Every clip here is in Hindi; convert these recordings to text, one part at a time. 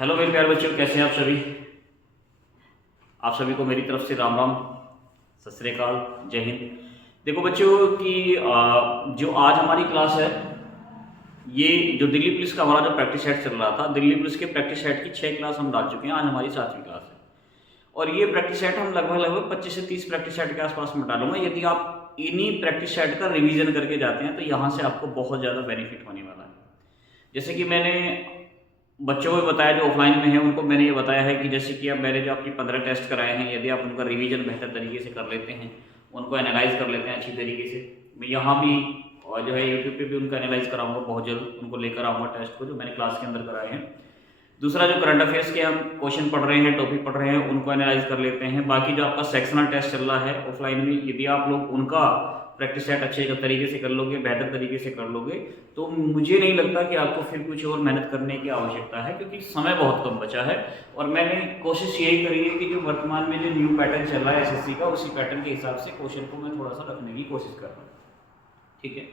हेलो मेरे प्यारे बच्चों, कैसे हैं आप सभी। आप सभी को मेरी तरफ से राम राम, सत श्री अकाल, जय हिंद। देखो बच्चों कि जो आज हमारी क्लास है, ये जो दिल्ली पुलिस का हमारा जो प्रैक्टिस सेट चल रहा था, दिल्ली पुलिस के प्रैक्टिस सेट की 6 क्लास हम डाल चुके हैं। आज हमारी 7वीं क्लास है और ये प्रैक्टिस सेट हम लगभग 25 से 30 प्रैक्टिस सेट के आसपास में डालूंगा। यदि आप इन्हीं प्रैक्टिस सेट का रिवीजन करके जाते हैं तो यहाँ से आपको बहुत ज़्यादा बेनिफिट होने वाला है। जैसे कि मैंने बच्चों को बताया जो ऑफलाइन में है, उनको मैंने ये बताया है कि जैसे कि अब मैंने जो आपकी 15 टेस्ट कराए हैं, यदि आप उनका रिवीजन बेहतर तरीके से कर लेते हैं, उनको एनालाइज कर लेते हैं अच्छी तरीके से, मैं यहाँ भी और जो है यूट्यूब पे भी उनका एनालाइज कराऊंगा, बहुत जल्द उनको लेकर आऊँगा टेस्ट को जो मैंने क्लास के अंदर कराए हैं। दूसरा, जो करंट अफेयर्स के हम क्वेश्चन पढ़ रहे हैं, टॉपिक पढ़ रहे हैं, उनको एनालाइज कर लेते हैं। बाकी जो आपका सेक्शनल टेस्ट चल रहा है ऑफलाइन में, यदि आप लोग उनका प्रैक्टिस सेट अच्छे तरीके से कर लोगे, बेहतर तरीके से कर लोगे, तो मुझे नहीं लगता कि आपको फिर कुछ और मेहनत करने की आवश्यकता है, क्योंकि समय बहुत कम बचा है। और मैंने कोशिश यही करी है कि जो वर्तमान में जो न्यू पैटर्न चल रहा है एसएससी का, उसी पैटर्न के हिसाब से क्वेश्चन को मैं थोड़ा सा रखने की कोशिश कर रहा हूँ। ठीक है,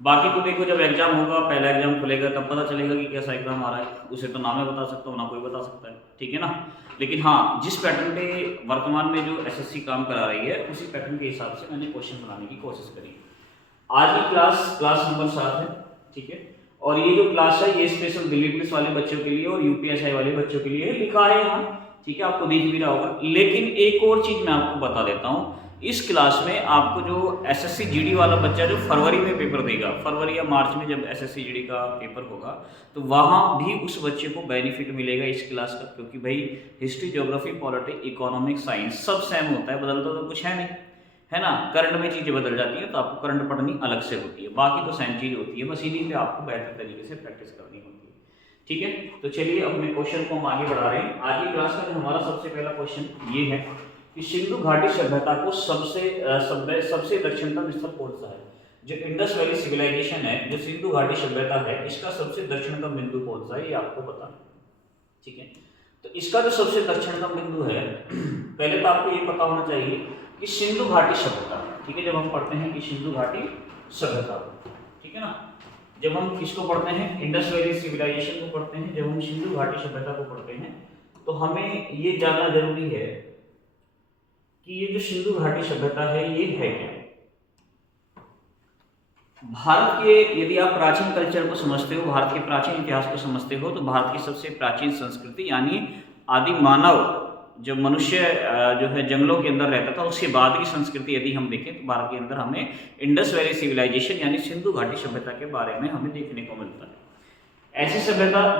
बाकी तो देखो, जब एग्जाम होगा, पहला एग्जाम खुलेगा, तब पता चलेगा कि कैसा एग्जाम आ रहा है। उसे तो ना मैं बता सकता हूँ, ना कोई बता सकता है, ठीक है ना। लेकिन हाँ, जिस पैटर्न पे वर्तमान में जो एसएससी काम करा रही है, उसी पैटर्न के हिसाब से मैंने क्वेश्चन बनाने की कोशिश करी। आज की क्लास नंबर 7 है, ठीक है। और ये जो क्लास है, ये स्पेशल दिल्ली पुलिस वाले बच्चों के लिए और यूपीएसआई वाले बच्चों के लिए लिखा है यहाँ, ठीक है, आपको दिख भी रहा होगा। लेकिन एक और चीज मैं आपको बता देता हूँ, इस क्लास में आपको जो एसएससी जीडी वाला बच्चा जो फरवरी में पेपर देगा, फरवरी या मार्च में जब एसएससी जीडी का पेपर होगा, तो वहाँ भी उस बच्चे को बेनिफिट मिलेगा इस क्लास का, क्योंकि भाई history, geography, politics, economics, science सब सेम होता है, बदलता तो कुछ है नहीं, है ना। करंट में चीजें बदल जाती है तो आपको करंट पढ़नी अलग से होती है, बाकी तो सेम चीज होती है, बस इन्हीं पे आपको बेहतर तरीके से प्रैक्टिस करनी होती है। ठीक है, तो चलिए अपने क्वेश्चन को हम आगे बढ़ा रहे हैं। आज की क्लास का जो हमारा सबसे पहला क्वेश्चन ये है कि सिंधु घाटी सभ्यता को सबसे दक्षिणतम स्थल कौन सा है। जो इंडस वैली सिविलाइजेशन है, जो सिंधु घाटी सभ्यता है, इसका सबसे दक्षिणतम बिंदु कौन सा है, ये आपको बताना है। ठीक है, तो इसका जो सबसे दक्षिणतम बिंदु है, पहले तो आपको ये पता होना चाहिए कि सिंधु घाटी सभ्यता, ठीक है, जब हम पढ़ते हैं कि सिंधु घाटी सभ्यता, ठीक है ना, जब हम किसको पढ़ते हैं, इंडस वैली सिविलाइजेशन को पढ़ते हैं, जब हम सिंधु घाटी सभ्यता को पढ़ते हैं, तो हमें ये जानना जरूरी है कि ये जो सिंधु घाटी सभ्यता है, ये है क्या। भारत के, यदि आप प्राचीन कल्चर को समझते हो, भारत के प्राचीन इतिहास को समझते हो, तो भारत की सबसे प्राचीन संस्कृति यानी आदि मानव, जब मनुष्य जो है जंगलों के अंदर रहता था, उसके बाद की संस्कृति यदि हम देखें तो भारत के अंदर हमें इंडस वैली सिविलाइजेशन यानी सिंधु घाटी सभ्यता के बारे में हमें देखने को मिलता है। ऐसी सभ्यता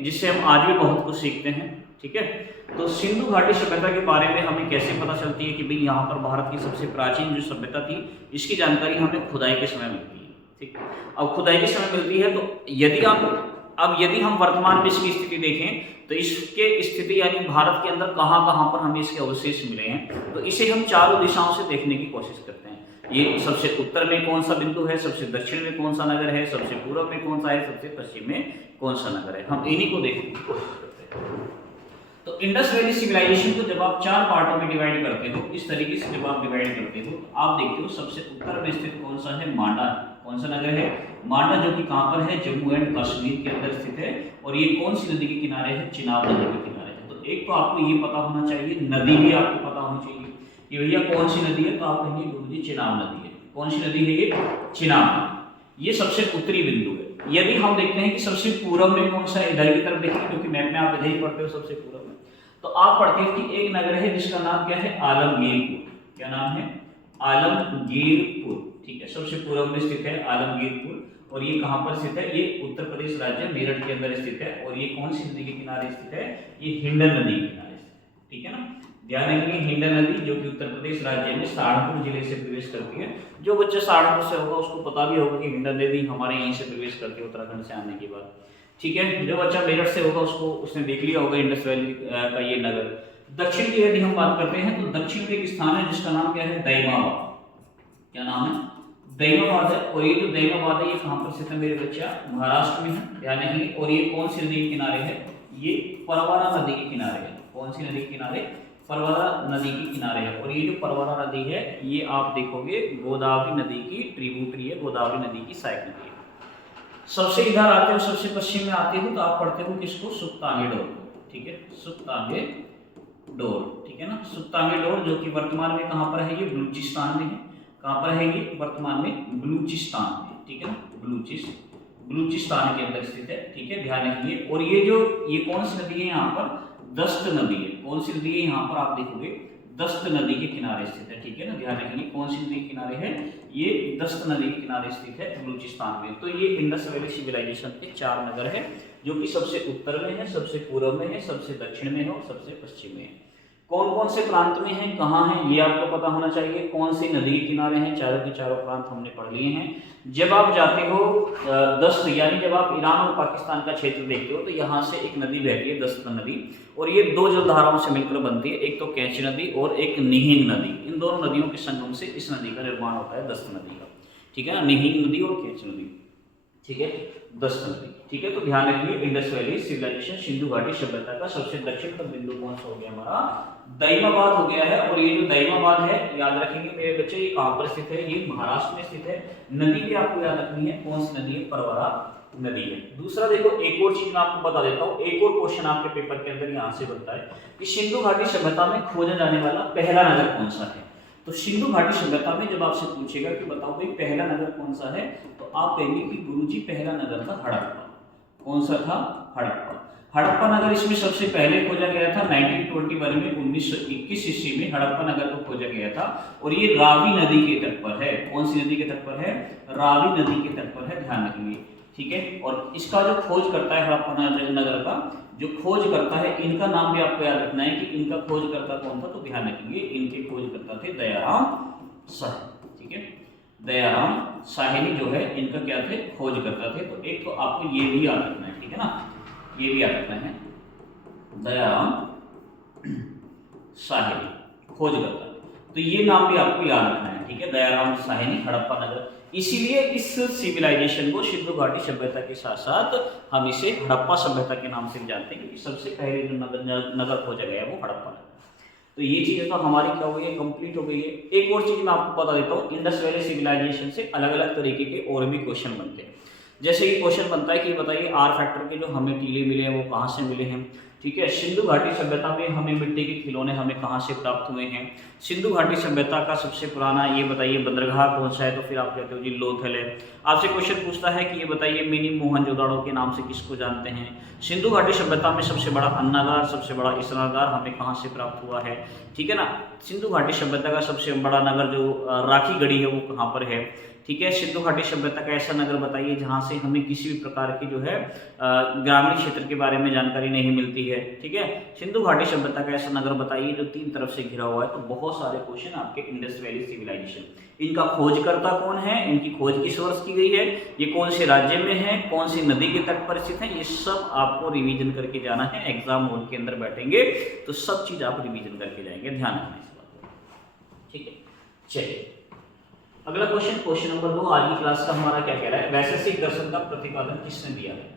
जिससे हम आज भी बहुत कुछ सीखते हैं। ठीक है, तो सिंधु घाटी सभ्यता के बारे में हमें कैसे पता चलती है कि भाई यहाँ पर भारत की सबसे प्राचीन जो सभ्यता थी, इसकी जानकारी हमें खुदाई के समय मिलती है। ठीक, अब खुदाई के समय मिलती है तो यदि हम वर्तमान में इसकी स्थिति देखें, तो इसके स्थिति यानी भारत के अंदर कहाँ कहाँ पर हमें इसके अवशेष मिले हैं, तो इसे हम चारों दिशाओं से देखने की कोशिश करते हैं। ये सबसे उत्तर में कौन सा बिंदु है, सबसे दक्षिण में कौन सा नगर है, सबसे पूर्व में कौन सा है, सबसे पश्चिम में कौन सा नगर है, हम इन्हीं को देखने की कोशिश करते हैं। तो इंडस वैली सिविलाइजेशन को जब आप 4 पार्टों में डिवाइड करते हो, इस तरीके से जब आप डिवाइड करते हो, तो आप देखते हो सबसे उत्तर में स्थित कौन सा है, मांडा। कौन सा नगर है, मांडा, जो कि कहां पर है, जम्मू एंड कश्मीर के अंदर स्थित है। और ये कौन सी नदी के किनारे है, चिनाब नदी के किनारे है। तो एक तो आपको ये पता होना चाहिए, नदी भी आपको पता होनी चाहिए कि भैया कौन सी नदी है, तो आप कहेंगे गुरुजी चिनाब नदी है। कौन सी नदी है, ये चिनाब। ये सबसे उत्तरी बिंदु है। यदि हम देखते हैं कि सबसे पूर्व में कौन सा, इधर की तरफ देखिए, क्योंकि मैप में आप इधर ही पढ़ते हो सबसे पूर्व में, तो आप पढ़ते हो कि एक नगर है जिसका नाम क्या है, आलमगीरपुर। क्या नाम है, आलमगीरपुर। ठीक है, सबसे पूर्व में स्थित है आलमगीरपुर। और ये कहां पर स्थित है, ये उत्तर प्रदेश राज्य मेरठ के अंदर स्थित है। और ये कौन सी नदी के किनारे स्थित है, ये हिंडन नदी के किनारे स्थित है। ठीक है ना, ध्यान रखिए, हिंडन नदी जो कि उत्तर प्रदेश राज्य में सहारनपुर जिले से प्रवेश करती है। जो बच्चा सहारनपुर से होगा उसको पता भी होगा कि हिंडन नदी हमारे यहीं से प्रवेश करती है, उत्तराखंड से आने के बाद। ठीक है, जो बच्चा मेरठ से होगा उसने देख लिया होगा इंडस वैली का ये नगर। दक्षिण की यदि हम बात करते हैं, तो दक्षिण में एक स्थान है जिसका नाम क्या है, दैमाबाद। क्या नाम है, दैमाबाद है। और ये जो दैमाबाद है, ये कहां पर स्थित है मेरे बच्चा, महाराष्ट्र में है, ध्यान रखिए। और ये कौन सी नदी के किनारे है, ये परवारा नदी के किनारे है। कौन सी नदी के किनारे, परवारा नदी के किनारे है। और ये जो परवारा नदी है, ये आप देखोगे गोदावरी नदी की ट्रिब्यूटरी है, गोदावरी नदी की सहायक नदी है। सबसे इधर आते हो, सबसे पश्चिम में आते हो तो आप पढ़ते हो किसको, सुक्तांगी डोर को, ठीक है, सुक्तांगी डोर, ठीक है ना। सुक्तांगी डोर जो कि वर्तमान में कहाँ पर है, ये बलूचिस्तान में है। कहाँ पर है ये, वर्तमान में बलूचिस्तान में, ठीक है ना, बलूचिस्तान के अंदर स्थित है, ठीक है, ध्यान रखिए। और ये कौन सी नदी है यहाँ पर, दस्त नदी है। कौन सी नदी है यहाँ पर, आप देखोगे दस्त नदी के किनारे स्थित है, ठीक है ना, ध्यान रखिए। कौन सी नदी के किनारे है, ये दस्त नदी के किनारे स्थित है बलूचिस्तान में। तो ये इंडस वैली सिविलाइजेशन के 4 नगर है, जो कि सबसे उत्तर में है, सबसे पूर्व में है, सबसे दक्षिण में है और सबसे पश्चिम में है। कौन कौन से प्रांत में है, कहाँ है, ये आपको पता होना चाहिए। कौन सी नदी के किनारे हैं, चारों के चारों प्रांत हमने पढ़ लिए हैं। जब आप जाते हो दस्त, यानी जब आप ईरान और पाकिस्तान का क्षेत्र देखते हो तो यहाँ से एक नदी बहती है, दस्त नदी, और ये 2 जलधाराओं से मिलकर बनती है, एक तो कैंची नदी और एक निहिंग नदी। इन दोनों नदियों के संगम से इस नदी का निर्माण होता है, दस्त नदी का, ठीक है ना, निहिंग नदी और कैंची नदी, ठीक है, दस्त नदी, ठीक है। तो ध्यान रखिए, इंडस वैली सिविलाइजेशन, सिंधु घाटी सभ्यता का सबसे दक्षिण तक बिंदु कौन सा हो गया, हमारा दाइमाबाद हो गया है। और ये जो दाइमाबाद है, याद रखेंगे मेरे बच्चे, ये कहाँ पर स्थित है, ये महाराष्ट्र में स्थित है। नदी भी आपको याद रखनी है, कौन सी नदी है, परवरा नदी है। दूसरा देखो, एक और चीज मैं आपको बता देता हूँ, एक और क्वेश्चन आपके पेपर के अंदर यहाँ से बनता है कि सिंधु घाटी सभ्यता में खोजा जाने वाला पहला नगर कौन सा है। तो सिंधु घाटी सभ्यता में जब आपसे पूछेगा कि बताओ भाई पहला नगर कौन सा है, तो आप कहेंगे कि गुरुजी पहला नगर था हड़प्पा। कौन सा था, हड़प्पा। हड़प्पा नगर इसमें सबसे पहले खोजा गया था 1921 में, 1921 ईस्वी में हड़प्पा नगर को खोजा गया था। और ये रावी नदी के तट पर है। कौन सी नदी के तट पर है, रावी नदी के तट पर है, ध्यान रखिए, ठीक है। और इसका जो खोज करता है हड़प्पा नगर का जो खोज करता है, इनका नाम भी आपको याद रखना है कि इनका खोजकर्ता कौन था, तो ध्यान रखेंगे इनके खोजकर्ता थे दयाराम साहनी, ठीक है, दयाराम साहनी जो है इनका क्या थे, खोजकर्ता थे। तो एक तो आपको ये भी याद रखना है, ठीक है ना, ये भी याद रखना है, दयाराम साहनी खोजकर्ता, तो ये नाम भी आपको याद रखना है, ठीक है, दयाराम साहनी हड़प्पा नगर। इसीलिए इस सिविलाइजेशन को सिंधु घाटी सभ्यता के साथ साथ हम इसे हड़प्पा सभ्यता के नाम से भी जानते हैं, क्योंकि सबसे पहले जो नगर खोजा गया है वो हड़प्पा नगर। तो ये चीज़ तो हमारी क्या हो गई है, कंप्लीट हो गई है। एक और चीज़ मैं आपको बता देता हूँ, इंडस वैली सिविलाइजेशन से अलग अलग तरीके के और भी क्वेश्चन बनते हैं। जैसे कि क्वेश्चन बनता है कि बताइए आर फैक्टर के जो हमें टीले मिले हैं वो कहाँ से मिले हैं, ठीक है। सिंधु घाटी सभ्यता में हमें मिट्टी के खिलौने हमें कहाँ से प्राप्त हुए हैं। सिंधु घाटी सभ्यता का सबसे पुराना ये बताइए बंदरगाह कौन सा है, तो फिर आप कहते हो जी लोथल है। आपसे क्वेश्चन पूछता है कि ये बताइए मिनी मोहनजोदाड़ो के नाम से किसको जानते हैं। सिंधु घाटी सभ्यता में सबसे बड़ा अन्नागार, सबसे बड़ा स्नागार हमें कहाँ से प्राप्त हुआ है, ठीक है ना। सिंधु घाटी सभ्यता का सबसे बड़ा नगर जो राखी गढ़ी है वो कहाँ पर है, ठीक है। सिंधु घाटी सभ्यता का ऐसा नगर बताइए जहाँ से हमें किसी भी प्रकार की जो है ग्रामीण क्षेत्र के बारे में जानकारी नहीं मिलती है, ठीक है। सिंधु घाटी सभ्यता का ऐसा नगर बताइए जो 3 तरफ से घिरा हुआ है। तो बहुत सारे क्वेश्चन आपके इंडस वैली सिविलाइजेशन, इनका खोजकर्ता कौन है, इनकी खोज किस वर्ष की गई है, ये कौन से राज्य में है, कौन सी नदी के तट पर स्थित है, ये सब आपको रिवीजन करके जाना है। एग्जाम हॉल के अंदर बैठेंगे तो सब चीज आप रिवीजन करके जाएंगे, ध्यान रखना इस बात को, ठीक है। चलिए अगला क्वेश्चन, क्वेश्चन नंबर 2 आज की क्लास का हमारा क्या कह रहा है, वैशेषिक दर्शन का प्रतिपादन किसने दिया है।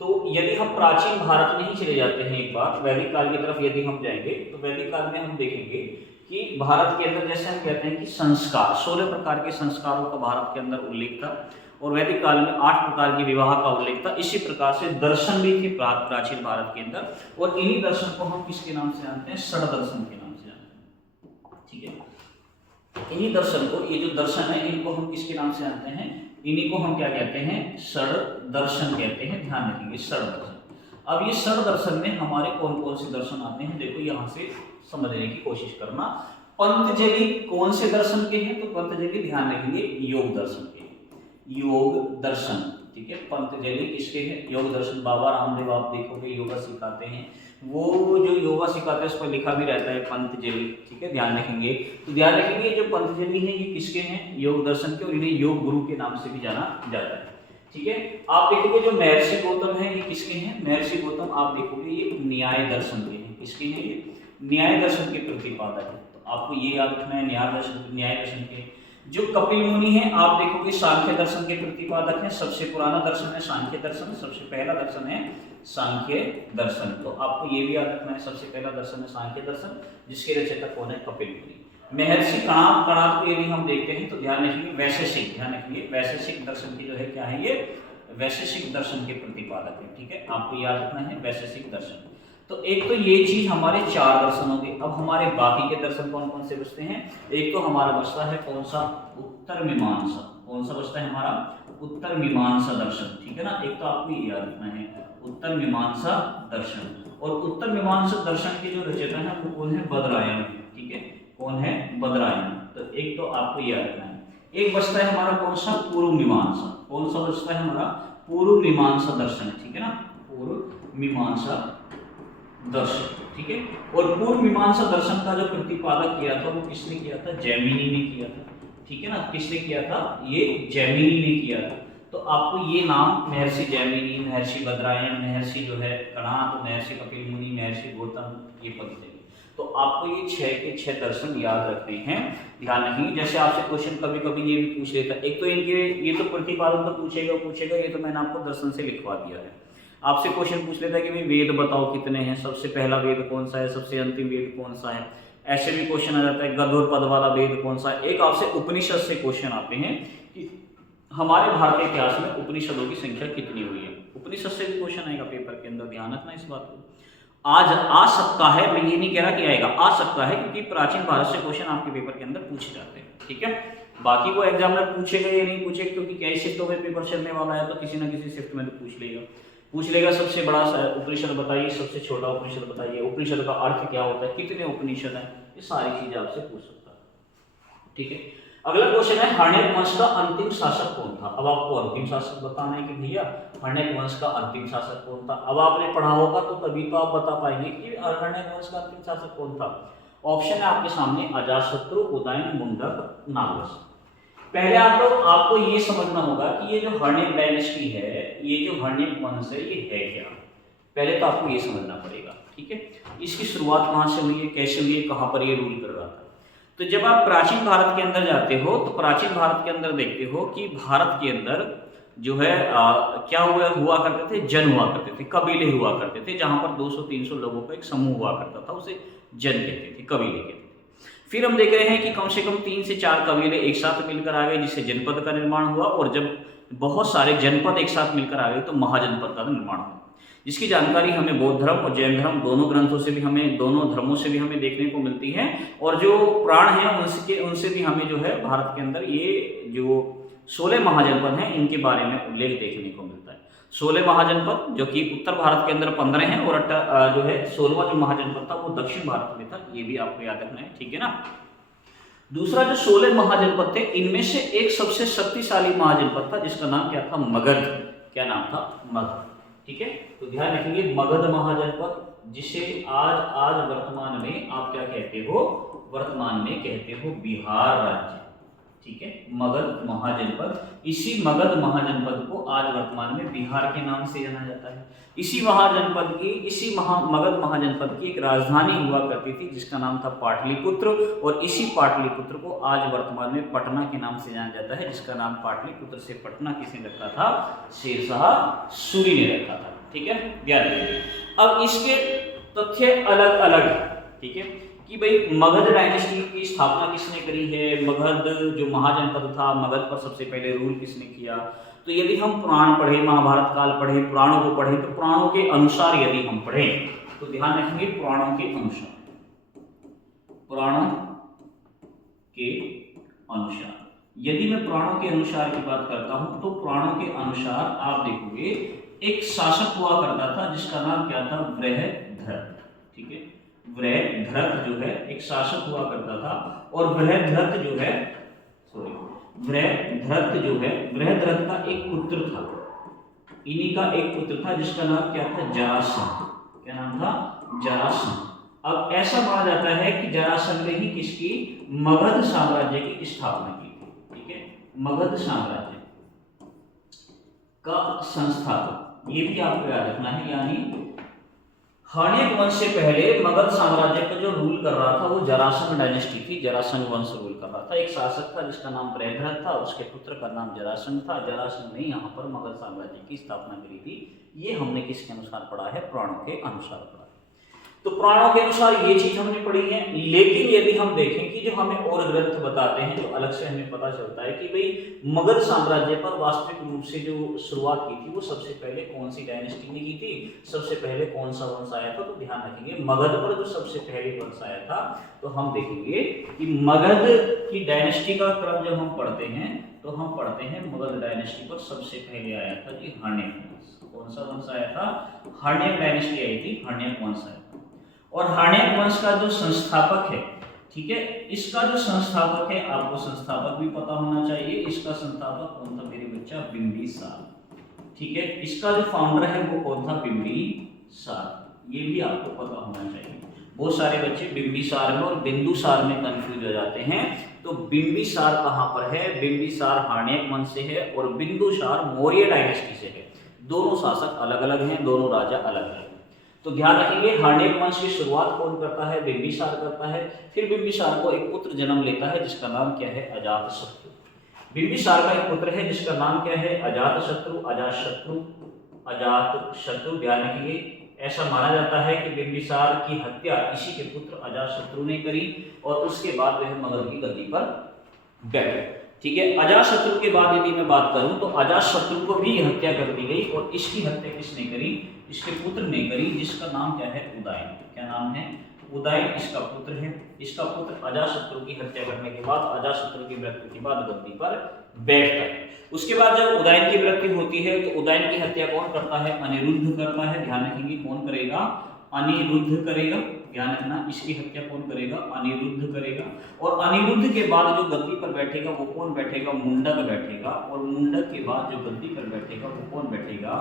तो यदि हम प्राचीन भारत में ही चले जाते हैं, एक बार वैदिक काल की तरफ यदि हम जाएंगे तो वैदिक काल में हम देखेंगे कि भारत के अंदर जैसे हम कहते हैं कि संस्कार 16 प्रकार के संस्कारों का भारत के अंदर उल्लेख था, और वैदिक काल में 8 प्रकार के विवाह का उल्लेख था। इसी प्रकार से दर्शन भी थे प्राचीन भारत के अंदर, और इन्हीं दर्शन को हम किसके नाम से जानते हैं, षड दर्शन के नाम से जानते हैं, ठीक है। इन्हीं दर्शन को, ये जो दर्शन है इनको हम किसके नाम से जानते हैं, इन्हीं को हम क्या कहते हैं, षड दर्शन कहते हैं, ध्यान रखिए षड दर्शन। अब ये षड दर्शन में हमारे कौन कौन से दर्शन आते हैं, देखो यहाँ से समझने की कोशिश करना। पंतजलि कौन से दर्शन के हैं, तो पंतजलि ध्यान रखेंगे योग दर्शन के, योग दर्शन, ठीक है। पंतजलि किसके हैं, योग दर्शन। बाबा रामदेव आप देखोगे योगा सिखाते हैं, वो जो योगा सिखाते हैं उस पर लिखा भी रहता है पंतजलि, ठीक है, ध्यान रखेंगे। तो ध्यान रखेंगे जो पंतजलि है ये किसके हैं, योग दर्शन के, और इन्हें योग गुरु के नाम से भी जाना जाता है, ठीक है। आप देखोगे जो महर्षि गौतम है ये किसके हैं, महर्षि गौतम आप देखोगे ये न्याय दर्शन के हैं, किसके हैं, ये न्याय दर्शन के प्रतिपादक है। तो आपको ये याद रखना है, न्याय दर्शन के। जो कपिल मुनि है आप देखोगे सांख्य दर्शन के प्रतिपादक हैं, सबसे पुराना दर्शन है सांख्य दर्शन, सबसे पहला दर्शन है सांख्य दर्शन। तो आपको ये भी याद रखना है, सबसे पहला दर्शन है सांख्य दर्शन, जिसके रचयिता कौन है, कपिल मुनि। महर्षि कणाद को यदि हम देखते हैं तो ध्यान रखिए वैशेषिक, ध्यान रखिए वैशेषिक दर्शन की जो है क्या है, ये वैशेषिक दर्शन के प्रतिपादक है। ठीक है, आपको याद रखना है वैशेषिक दर्शन। तो एक तो ये चीज हमारे 4 दर्शन हो गए। अब हमारे बाकी के दर्शन कौन कौन से बचते हैं? एक तो हमारा बचता है कौन सा? उत्तर मीमांसा। कौन सा बचता है हमारा? उत्तर मीमांसा दर्शन। ठीक है ना, एक तो आपको ये याद रखना है उत्तर मीमांसा दर्शन। और उत्तर मीमांसा दर्शन के जो रचयिता है वो कौन है? बदरायण। ठीक है, कौन है? बदरायण। तो एक तो आपको याद रखना है। एक बचता है हमारा कौन सा? पूर्व मीमांसा। कौन सा बचता है हमारा? पूर्व मीमांसा दर्शन। ठीक है ना, पूर्व मीमांसा दर्शन। ठीक है, और पूर्व मीमांसा दर्शन का जो प्रतिपादक किया था वो किसने किया था? जैमिनी ने किया था। ठीक है ना, किसने किया था? ये जैमिनी ने किया था। तो आपको ये नाम महर्षि जैमिनी, महर्षि बदरायण, महर्षि जो है कणाद, महर्षि कपिल मुनि, महर्षि गौतम, ये पद थे। तो आपको ये 6 के 6 दर्शन याद रखने हैं। ध्यान रखिए, जैसे आपसे क्वेश्चन कभी कभी ये भी पूछ लेता है, एक तो इनके ये तो प्रतिपादन तो पूछेगा, ये तो मैंने आपको दर्शन से लिखवा दिया है। आपसे क्वेश्चन पूछ लेता है कि भाई वेद बताओ कितने हैं, सबसे पहला वेद कौन सा है, सबसे अंतिम वेद कौन सा है। ऐसे भी क्वेश्चन आ जाता है गद और पद वाला वेद कौन सा है। एक आपसे उपनिषद से क्वेश्चन आते हैं कि हमारे भारतीय इतिहास में उपनिषदों की संख्या कितनी हुई है। उपनिषद से भी क्वेश्चन आएगा पेपर के अंदर, ध्यान रखना इस बात को। आज आ सकता है, मैं ये नहीं कह रहा कि आएगा, आ सकता है, क्योंकि प्राचीन भारत से क्वेश्चन आपके पेपर के अंदर पूछे जाते हैं। ठीक है, बाकी वो एग्जामिनर पूछेगा या नहीं पूछेगा, क्योंकि कई शिफ्टों में पेपर चलने वाला है, तो किसी ना किसी शिफ्ट में तो पूछ लेगा सबसे बड़ा उपनिषद बताइए, सबसे छोटा उपनिषद बताइए, उपनिषद का अर्थ क्या होता है, कितने उपनिषद हैं, ये सारी चीजें आपसे पूछ सकता है। ठीक है, अगला क्वेश्चन है हर्णेक वंश का अंतिम शासक कौन था। अब आपको अंतिम शासक बताना है कि भैया हर्णेक वंश का अंतिम शासक कौन था। अब आपने पढ़ा होगा तो तभी तो आप बता पाएंगे कि हर्णेक वंश का अंतिम शासक कौन था। ऑप्शन है आपके सामने अजातशत्रु, उदयन, मुंडक, नागवंश। पहले आपको ये समझना होगा कि ये जो हर्णेक डायनेस्टी है, ये जो हर्णेक वंश है, ये है क्या। पहले तो आपको ये समझना पड़ेगा। ठीक है, इसकी शुरुआत कहाँ से हुई है, कैसे हुई है, कहाँ पर ये रूल कर रहा था। तो जब आप प्राचीन भारत के अंदर जाते हो तो प्राचीन भारत के अंदर देखते हो कि भारत के अंदर जो है क्या हुआ करते थे, जन हुआ करते थे, कबीले हुआ करते थे, जहां पर 200-300 लोगों का एक समूह हुआ करता था, उसे जन कहते थे, कबीले कहते थे। फिर हम देख रहे हैं कि कम से कम 3 से 4 कबीले एक साथ मिलकर आ गए, जिससे जनपद का निर्माण हुआ, और जब बहुत सारे जनपद एक साथ मिलकर आ गए तो महाजनपद का निर्माण हुआ, जिसकी जानकारी हमें बौद्ध धर्म और जैन धर्म दोनों ग्रंथों से भी हमें, दोनों धर्मों से भी हमें देखने को मिलती है। और जो पुराण है उनसे भी हमें जो है भारत के अंदर ये जो 16 महाजनपद हैं इनके बारे में उल्लेख देखने को मिलता है। 16 महाजनपद जो कि उत्तर भारत के अंदर 15 हैं, और जो है 16वां जो महाजनपद था वो दक्षिण भारत में था, ये भी आपको याद रखना है। ठीक है ना, दूसरा जो 16 महाजनपद थे इनमें से एक सबसे शक्तिशाली महाजनपद था जिसका नाम क्या था? मगध। क्या नाम था? मगध। ठीक है, तो ध्यान रखेंगे मगध महाजनपद, जिसे आज वर्तमान में आप क्या कहते हो? वर्तमान में कहते हो बिहार राज्य। ठीक है, मगध महाजनपद, इसी मगध महाजनपद को आज वर्तमान में बिहार के नाम से जाना जाता है। इसी मगध महाजनपद की एक राजधानी हुआ करती थी जिसका नाम था पाटलिपुत्र, और इसी पाटलिपुत्र को आज वर्तमान में पटना के नाम से जाना जाता है, जिसका नाम पाटलिपुत्र से पटना किसने रखा था? शेरशाह सूरी ने रखा था। ठीक है, ध्यान रखिए। अब इसके तथ्य अलग अलग, ठीक है, कि भाई मगध डायनेस्टी की स्थापना किसने करी है, मगध जो महाजनपद था, मगध पर सबसे पहले रूल किसने किया। तो यदि हम पुराण पढ़े, महाभारत काल पढ़े, पुराणों को पढ़े, तो पुराणों के अनुसार यदि हम पढ़ें तो ध्यान रखेंगे पुराणों के अनुसार, यदि मैं पुराणों के अनुसार की बात करता हूं तो पुराणों के अनुसार आप देखोगे एक शासक हुआ करता था जिसका नाम क्या था? बृहद्रथ। ठीक है, बृहद्रथ जो है एक शासक हुआ करता था, और बृहद्रथ बृहद्रथ का एक पुत्र था, इन्हीं का एक पुत्र था जिसका नाम क्या था? जरासंध। क्या नाम था? जरासंध। अब ऐसा माना जाता है कि जरासंध ने ही किसकी? मगध साम्राज्य की स्थापना की थी। ठीक है, मगध साम्राज्य का संस्थापक, ये भी आपको याद रखना है। यानी हर्णेक वंश से पहले मगध साम्राज्य का जो रूल कर रहा था वो जरासंध डायनेस्टी थी, जरासंध वंश रूल कर रहा था। एक शासक था जिसका नाम बृहद्रथ था, उसके पुत्र का नाम जरासंध था। जरासंध ने यहाँ पर मगध साम्राज्य की स्थापना करी थी। ये हमने किसके अनुसार पढ़ा है? पुराणों के अनुसार पढ़ा है। तो पुराणों के अनुसार ये चीज हमने पढ़ी है। लेकिन यदि हम देखें कि जो हमें और ग्रंथ बताते हैं, जो अलग से हमें पता चलता है कि भाई मगध साम्राज्य पर वास्तविक रूप से जो शुरुआत की थी वो सबसे पहले कौन सी डायनेस्टी ने की थी, सबसे पहले कौन सा वंश आया था, तो ध्यान रखेंगे मगध पर जो सबसे पहले वंश आया था, तो हम देखेंगे कि मगध की डायनेस्टी का क्रम जब हम पढ़ते हैं तो हम पढ़ते हैं मगध डायनेस्टी पर सबसे पहले आया था जी हर्णिक वंश। कौन सा वंश आया था? हर्णिक डायनेस्टी आई थी, हर्णिक वंश आया था। और हर्णिक वंश का जो संस्थापक है, ठीक है, इसका जो संस्थापक है, आपको संस्थापक भी पता होना चाहिए। इसका संस्थापक कौन था मेरे बच्चा? बिंबिसार। ठीक है, इसका जो फाउंडर है वो कौन था? बिंबिसार। ये भी आपको पता होना चाहिए। बहुत सारे बच्चे बिंबिसार में और बिंदुसार में कंफ्यूज हो जाते हैं। तो बिंबिसार कहां पर है? बिंबिसार हर्णिक वंश से है और बिंदुसार मौर्य डायनेस्टी से है। दोनों शासक अलग अलग हैं, दोनों राजा अलग अलग। तो ध्यान रखेंगे हर्णिक वंश की शुरुआत कौन करता है? बिंबिसार करता है। फिर बिंबिसार को एक पुत्र जन्म लेता है जिसका नाम क्या है? अजातशत्रु। बिंबिसार का एक पुत्र है जिसका नाम क्या है? अजातशत्रु। अजातशत्रु ध्यान रखेंगे। ऐसा माना जाता है कि बिंबिसार की हत्या इसी के पुत्र अजातशत्रु ने करी और उसके बाद वह मगध की गद्दी पर बैठे। ठीक है, अजातशत्रु के बाद यदि मैं बात करूं तो अजातशत्रु को भी हत्या कर दी गई और इसकी हत्या किसने करी? इसके पुत्र ने करी, जिसका नाम क्या है? उदयन। क्या नाम है? उदयन इसका पुत्र है। इसका पुत्र अजातशत्रु की हत्या करने के बाद, अजातशत्रु की मृत्यु के बाद गद्दी पर बैठता है। उसके बाद जब उदयन की मृत्यु होती है तो उदयन की हत्या कौन करता है? अनिरुद्ध करता है। ध्यान रखेंगे कौन करेगा? अनिरुद्ध करेगा। ध्यान रखना, इसकी हत्या कौन करेगा? अनिरुद्ध करेगा। और अनिरुद्ध के बाद जो गद्दी पर बैठेगा वो कौन बैठेगा? मुंडक बैठेगा। और मुंडक के बाद जो गद्दी पर बैठेगा वो कौन बैठेगा?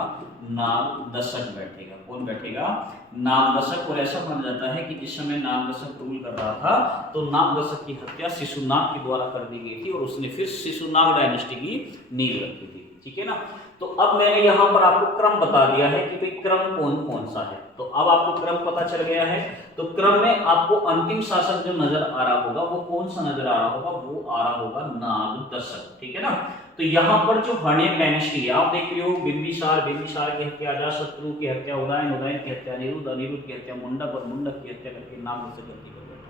नागदशक बैठेगा। कौन बैठेगा? नागदशक। और ऐसा माना जाता है कि जिस समय नागदशक रूल कर रहा था तो नागदशक की हत्या शिशुनाग के द्वारा कर दी गई थी और उसने फिर शिशुनाग डायनेस्टी की नींव रखी थी। ठीक है ना। तो अब मैंने यहाँ पर आपको क्रम बता दिया है कि भाई क्रम कौन कौन सा है। तो अब आपको क्रम पता चल गया है। तो क्रम में आपको अंतिम शासक जो नजर आ रहा होगा वो कौन सा नजर आ रहा होगा? वो आ रहा होगा नागदशक। ठीक है ना। तो यहाँ पर जो हर्णिक डायनेस्टी है आप देख रहे हो, बिंबिसार की हत्या अजातशत्रु की हत्या उदयन की हत्या अनिरुद्ध की हत्या मुंडक और मुंडक की हत्या करके नागदशक गद्दी पर बैठा,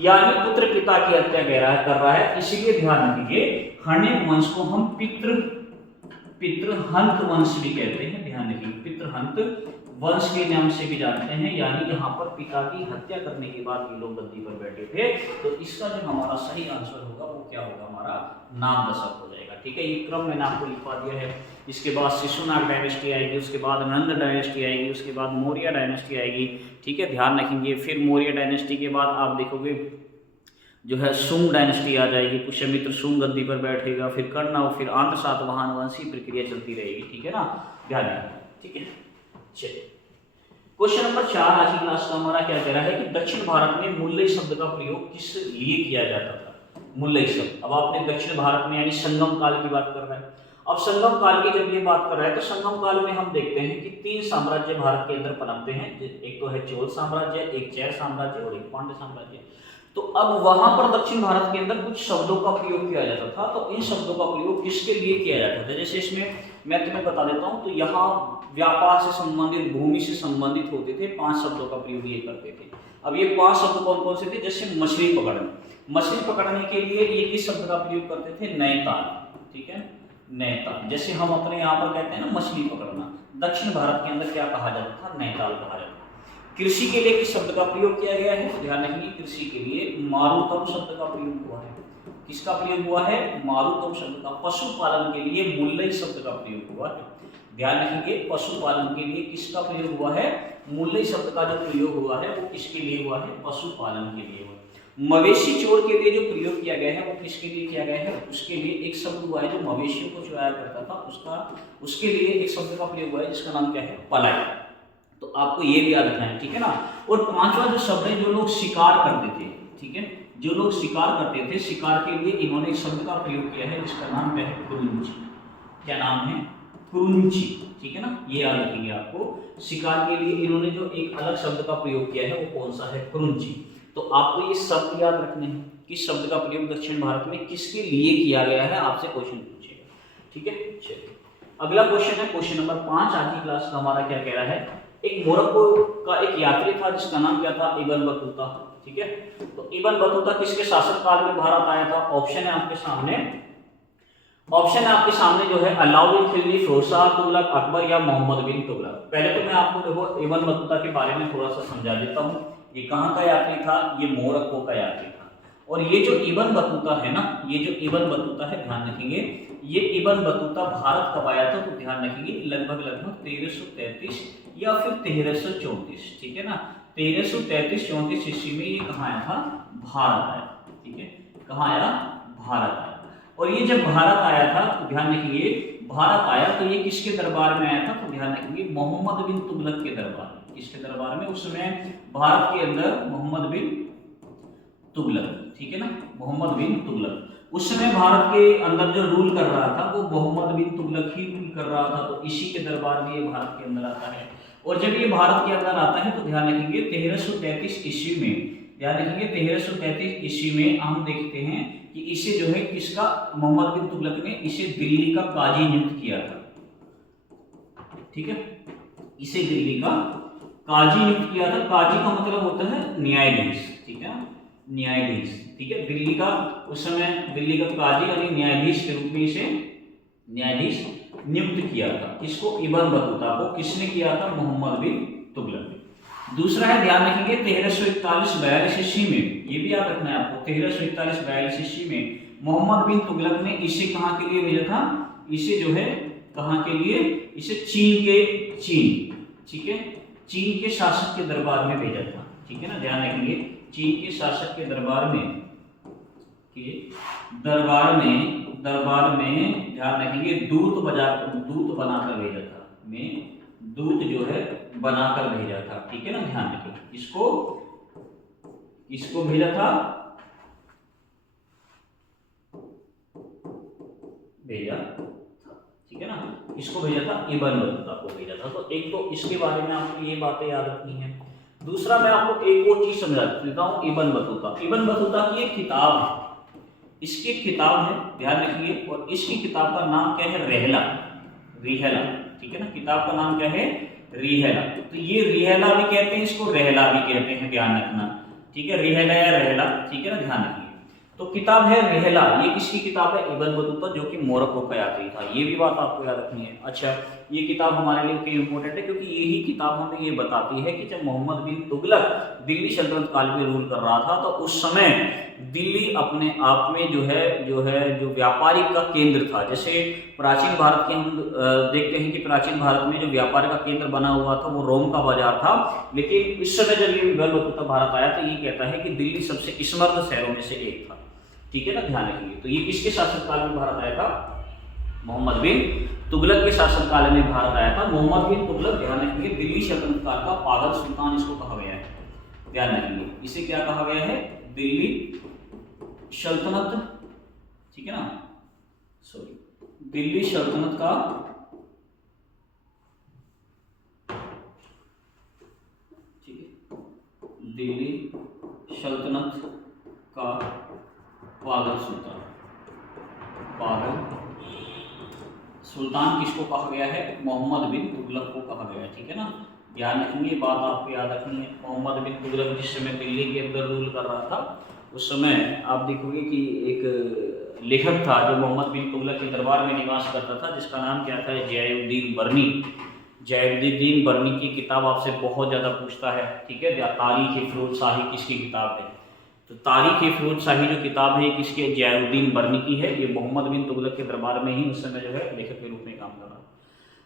यानी पुत्र पिता की हत्या कर रहा है। इसीलिए ध्यान रखिए हर्णिक वंश को हम पितृहंत वंश भी कहते हैं। ध्यान रखिए पितृहंत वंश के नाम से भी जानते हैं। यानी यहाँ पर पिता की हत्या करने के बाद ये लोग गद्दी पर बैठे थे। तो इसका जो हमारा सही आंसर होगा वो क्या होगा? हमारा नागदशक हो जाएगा। ठीक है, ये क्रम मैंने आपको लिखवा दिया है। इसके बाद शिशुनाग डायनेस्टी आएगी, उसके बाद नंद डायनेस्टी आएगी, उसके बाद मौर्य डायनेस्टी आएगी। ठीक है, ध्यान रखेंगे। फिर मौर्य डायनेस्टी के बाद आप देखोगे जो है शुंग डायनेस्टी आ जाएगी। पुष्यमित्र शुंग गद्दी पर बैठेगा, फिर कर्ण और फिर आंध्र सातवाहन वंशी प्रक्रिया चलती रहेगी। ठीक है ना, ध्यान रखें। ठीक है, चलिए क्वेश्चन नंबर 4 आज की क्लास का हमारा क्या कह रहा है कि दक्षिण भारत में मुल्लई शब्द का प्रयोग किस लिए किया जाता था? मुल्लई शब्द। अब आपने दक्षिण भारत में यानी संगम काल की बात कर रहा है। अब संगम काल की जब ये बात कर रहा है तो संगम काल में हम देखते हैं कि 3 साम्राज्य भारत के अंदर पनपते हैं। एक तो है चोल साम्राज्य, एक चैर साम्राज्य और एक पांड्य साम्राज्य। तो अब वहां पर दक्षिण भारत के अंदर कुछ शब्दों का प्रयोग किया जाता था। तो इन शब्दों का प्रयोग किसके लिए किया जाता था? जैसे इसमें मैं तुम्हें बता देता हूं। तो यहाँ व्यापार से संबंधित, भूमि से संबंधित होते थे 5 शब्दों का प्रयोग ये करते थे। अब ये 5 शब्द कौन कौन से थे? जैसे मछली पकड़ना, मछली पकड़ने के लिए ये किस शब्द का प्रयोग करते थे? नैताल। ठीक है, नैताल। जैसे हम अपने यहाँ पर कहते हैं ना मछली पकड़ना, दक्षिण भारत के अंदर क्या कहा जाता था? नैताल कहा जाता था। कृषि के लिए किस शब्द का प्रयोग किया गया है? ध्यान रखिए कृषि के लिए मारुतम शब्द का प्रयोग हुआ है। किसका प्रयोग हुआ है? मारुतम शब्द का। पशुपालन के लिए मुल्लई शब्द का प्रयोग हुआ है। ध्यान रखेंगे पशुपालन के लिए किसका प्रयोग हुआ है? मुल्लई शब्द का जो प्रयोग हुआ है वो किसके लिए हुआ है? पशुपालन के लिए हुआ है। मवेशी चोर के लिए जो प्रयोग किया गया है वो किसके लिए किया गया है? उसके लिए एक शब्द हुआ है जो मवेशियों को चुराया करता था, उसके लिए एक शब्द का प्रयोग हुआ है जिसका नाम क्या है? पलाई। तो आपको ये भी याद रखना है। ठीक है ना। और 5वां जो शब्द है जो लोग शिकार करते थे, ठीक है, जो लोग शिकार करते थे, शिकार के लिए इन्होंने एक शब्द का प्रयोग किया है जिसका नाम क्या है? कुरुंची। क्या नाम है? कुरुंची। ठीक है ना, ये याद रखेंगे आपको। शिकार के लिए इन्होंने जो एक अलग शब्द का प्रयोग किया है वो कौन सा है? कुरुंची। तो आपको ये शब्द याद रखने हैं। किस शब्द का प्रयोग दक्षिण भारत में किसके लिए किया गया है? आपसे क्वेश्चन पूछेगा। ठीक है, चलिए अगला क्वेश्चन है क्वेश्चन नंबर 5 आज की क्लास का हमारा क्या कह रहा है एक मोरक्को का एक यात्री था जिसका नाम क्या था, इब्न बतूता। ठीक है, तो इब्न बतूता किसके शासनकाल में भारत आया था? ऑप्शन है आपके सामने, ऑप्शन है आपके सामने जो है अलाउद्दीन खिलजी, फिरोज शाह तुगलक, अकबर या मोहम्मद बिन तुगलक। पहले तो मैं आपको देखो इब्न बतूता के बारे में थोड़ा सा समझा देता हूँ। ये कहाँ का यात्री था? ये मोरक्को का यात्री था। और ये जो इब्न बतूता है ना, ये जो इब्न बतूता है, ध्यान रखेंगे, ये इब्न बतूता भारत कब आया था? तो ध्यान रखेंगे लगभग 1333 या फिर 1334। ठीक है ना, 1333-34 ईस्वी में ये कहाँ आया था? भारत आया। ठीक है, कहाँ आया? भारत आया। और ये जब भारत आया था तो ध्यान रखिए, भारत आया तो ये किसके दरबार में आया था? तो ध्यान रखिए मोहम्मद बिन तुगलक के दरबार में। किसके दरबार में? उस समय भारत के अंदर मोहम्मद बिन तुगलक, ठीक है ना, मोहम्मद बिन तुगलक उस समय भारत के अंदर जो रूल कर रहा था वो मोहम्मद बिन तुगलक ही रूल कर रहा था। तो इसी के दरबार में ये भारत के अंदर आता है। और जब ये भारत के अंदर आता है तो ध्यान रखेंगे 1333 ईस्वी में, ध्यान रखेंगे 1333 ईस्वी में हम देखते हैं कि इसे जो है किसका, मोहम्मद बिन तुगलक ने इसे दिल्ली का काजी नियुक्त किया था। ठीक है, इसे दिल्ली का काजी नियुक्त किया था। काजी का मतलब होता है न्यायाधीश। ठीक है, न्यायाधीश। ठीक है, दिल्ली का उस समय दिल्ली का काजी यानी न्यायाधीश के रूप में इसे न्यायाधीश नियुक्त किया था। किसको? इब्न बतूता को। किसने किया था? मोहम्मद बिन तुगलक ने। दूसरा है, ध्यान रखेंगे 1341-42 ईस्वी में, ये भी याद रखना है आपको, 1341-42 ईस्वी में मोहम्मद बिन तुगलक ने इसे कहाँ के लिए भेजा था? इसे जो है कहाँ के लिए? इसे चीन, ठीक है, चीन के शासक के दरबार में भेजा था। ठीक है ना, ध्यान रखेंगे चीन के शासक के दरबार में ध्यान रखेंगे दूत बनाकर भेजा था। में दूत जो है बनाकर भेजा था। ठीक है ना, ध्यान रखिए किसको भेजा था? ठीक है ना, किसको भेजा था? इब्न बतूता को भेजा था। तो एक तो इसके बारे में आपको ये बातें याद रखनी है। दूसरा मैं आपको एक और चीज समझा देता हूँ। इब्न बतूता की एक किताब है, इसकी एक किताब है, ध्यान रखिए, और इसकी किताब का नाम क्या है? रिहला। ठीक है ना, किताब का नाम क्या है? रिहला। तो ये रिहला भी कहते हैं, इसको रहला भी कहते हैं, ध्यान रखना। ठीक है, रिहला या रहला। ठीक है ना, ध्यान रखिए। तो किताब है रिहला, ये किसकी किताब है? इब्न बतूता, जो कि मोरक्को का यात्री था। ये भी बात आपको याद रखनी है। अच्छा, ये किताब हमारे लिए क्यों इंपॉर्टेंट है? क्योंकि यही किताब हमें ये बताती है कि जब मोहम्मद बिन तुगलक दिल्ली सल्तनत काल में रूल कर रहा था तो उस समय दिल्ली अपने आप में जो व्यापारिक का केंद्र था। जैसे प्राचीन भारत के हम देखते हैं कि प्राचीन भारत में जो व्यापार का केंद्र बना हुआ था वो रोम का बाजार था। लेकिन इस समय जब ये इब्न बतूता भारत आया तो ये कहता है कि दिल्ली सबसे समृद्ध शहरों में से एक था। ठीक है ना, ध्यान रखिए। तो ये किसके शासनकाल में भारत आया था? मोहम्मद बिन तुगलक के शासनकाल में भारत आया था। मोहम्मद बिन तुगलक, ध्यान रखिए, दिल्ली सल्तनत काल का पागल सुल्तान इसको कहा गया है। ध्यान रखिए, इसे क्या कहा गया है? दिल्ली सल्तनत। ठीक है ना, दिल्ली सल्तनत का दिल्ली सल्तनत का पागल सुल्तान किसको कहा गया है? मोहम्मद बिन तुगलक को कहा गया है। ठीक है ना, ध्यान रखिए, बात आपको याद रखनी है। मोहम्मद बिन तुगलक जिस समय दिल्ली के अंदर रूल कर रहा था उस समय आप देखोगे कि एक लेखक था जो मोहम्मद बिन तुगलक के दरबार में निवास करता था, जिसका नाम क्या था? जयालुद्दीन बर्नी। जयालुद्दीन बर्नी की किताब आपसे बहुत ज़्यादा पूछता है। ठीक है, तारीख-ए-फिरोज शाही किसकी किताब है? तो तारीख-ए-फिरोज शाही जो किताब है किसके? जयालुद्दीन बर्नी की है। ये मोहम्मद बिन तुगलक के दरबार में ही उस समय जो है लेखक के रूप में काम कर रहा है।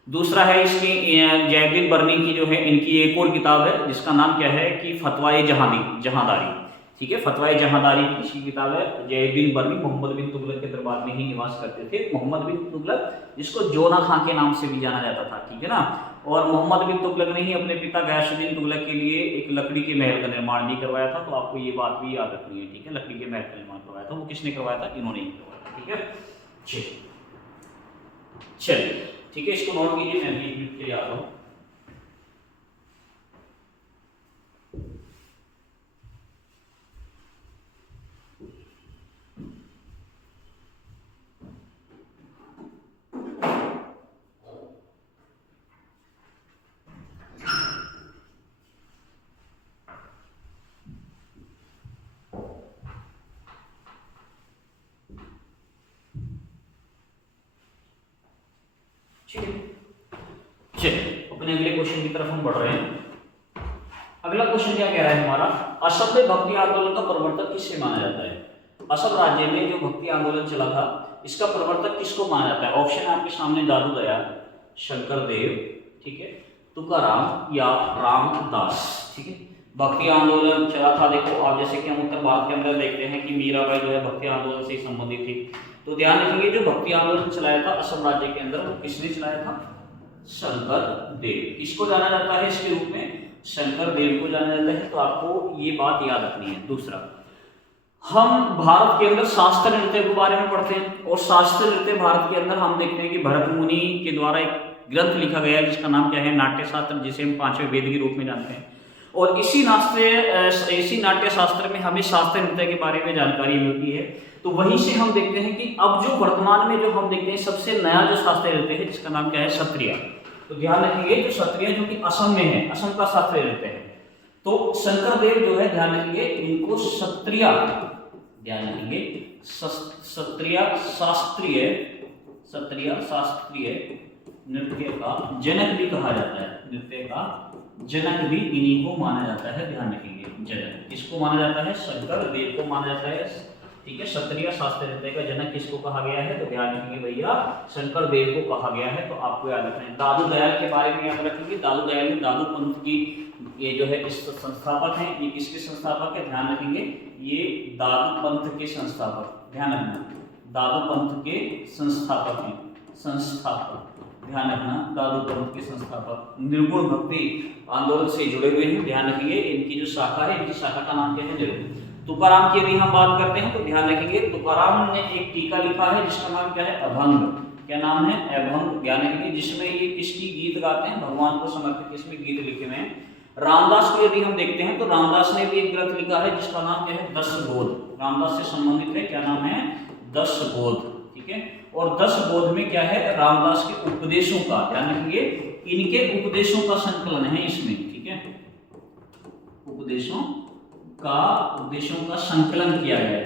दूसरा है इसकी जयालुद्दीन बर्नी की जो है इनकी एक और किताब है जिसका नाम क्या है कि फतवाए जहांदारी। ठीक है, फतवाए जहांदारी किसकी किताब है? जयालुद्दीन बर्नी मोहम्मद बिन तुगलक के दरबार में ही निवास करते थे। मोहम्मद बिन तुगलक जिसको जोना खां के नाम से भी जाना जाता था। ठीक है ना, और मोहम्मद बिन तुगलक ने ही अपने पिता गयासुद्दीन तुगलक के लिए एक लकड़ी के महल का निर्माण भी करवाया था। तो आपको ये बात भी याद रखनी है। ठीक है, लकड़ी के महल का निर्माण करवाया था, वो किसने करवाया था? इन्होंने ही करवाया था। ठीक है, चलिए ठीक है, इसको नोट कीजिए, मैं भी लिख के आ रहा हूँ। ठीक है, चलिए अपने अगले क्वेश्चन की तरफ हम बढ़ रहे हैं। अगला क्वेश्चन क्या कह रहा है हमारा, असम में भक्ति आंदोलन का प्रवर्तक किसे माना जाता है? असम राज्य में जो भक्ति आंदोलन चला था इसका प्रवर्तक किसको माना जाता है? ऑप्शन आपके सामने, दादू दयाल, शंकर देव, ठीक है, तुकाराम या रामदास। ठीक है, भक्ति आंदोलन चला था। देखो आप जैसे कि हम उत्तर भारत के अंदर देखते हैं कि मीराबाई जो है भक्ति आंदोलन से संबंधित थी, तो ध्यान रखेंगे जो भक्ति आंदोलन चलाया था असम राज्य के अंदर वो किसने चलाया था? शंकर देव। किसको जाना जाता है इसके रूप में? शंकर देव को जाना जाता है। तो आपको ये बात याद रखनी है। दूसरा, हम भारत के अंदर शास्त्र नृत्य के बारे में पढ़ते हैं और शास्त्र नृत्य भारत के अंदर हम देखते हैं कि भरत मुनि के द्वारा एक ग्रंथ लिखा गया है जिसका नाम क्या है? नाट्य शास्त्र, जिसे हम पांचवें वेद के रूप में जानते हैं। और इसी नाट्य शास्त्र में हमें शास्त्र नृत्य के बारे में जानकारी मिलती है। तो वहीं से हम देखते हैं कि अब जो वर्तमान में जो हम देखते हैं सबसे नया जो शास्त्रीय नृत्य है जिसका नाम क्या है? सत्रिया। तो ध्यान रखिए जो सत्रिया जो कि असम में है, असम का शास्त्रीय नृत्य है। तो शंकर देव जो है ध्यान रखिए इनको सत्रिया, ध्यान रखिए सत्रिया शास्त्रीय नृत्य का जनक भी कहा जाता है। नृत्य का जनक भी इन्हीं को माना जाता है। ध्यान रखिए जनक किसको माना जाता है? शंकर देव को माना जाता है। ठीक है, क्षत्रिय शास्त्रीय नृत्य का जनक किसको कहा गया है? तो ध्यान रखिए भैया शंकर देव को कहा गया है। तो आपको याद रखना है। दादू दयाल के बारे में याद रखेंगे। दादू दयाल में दादू पंथ की ये जो है इस संस्थापक हैं। ये किसके संस्थापक है? ध्यान रखेंगे ये दादू पंथ के संस्थापक, ध्यान रखना दादू पंथ के संस्थापक हैं। ध्यान रखना दादू पंथ के संस्थापक निर्गुण भक्ति आंदोलन से जुड़े हुए हैं। ध्यान रखिए इनकी जो शाखा है, इनकी शाखा का नाम क्या है? निर्गुण। तुकाराम की यदि हम बात करते हैं तो ध्यान रखेंगे तुकाराम ने एक टीका लिखा है जिसका नाम क्या है? अभंग। क्या नाम है? अभंग। ध्यान रखेंगे जिसमें ये किसकी गीत गाते हैं? भगवान को समर्पित इसमें गीत लिखे हुए हैं। रामदास को यदि हम देखते हैं तो रामदास ने भी एक ग्रंथ लिखा है जिसका नाम क्या है? दस बोध। रामदास से संबंधित है, क्या नाम है? दस बोध। ठीक है, और दस बोध में क्या है? रामदास के उपदेशों का, ध्यान रखिए इनके उपदेशों का संकलन है इसमें। ठीक है, उपदेशों का संकलन किया गया है।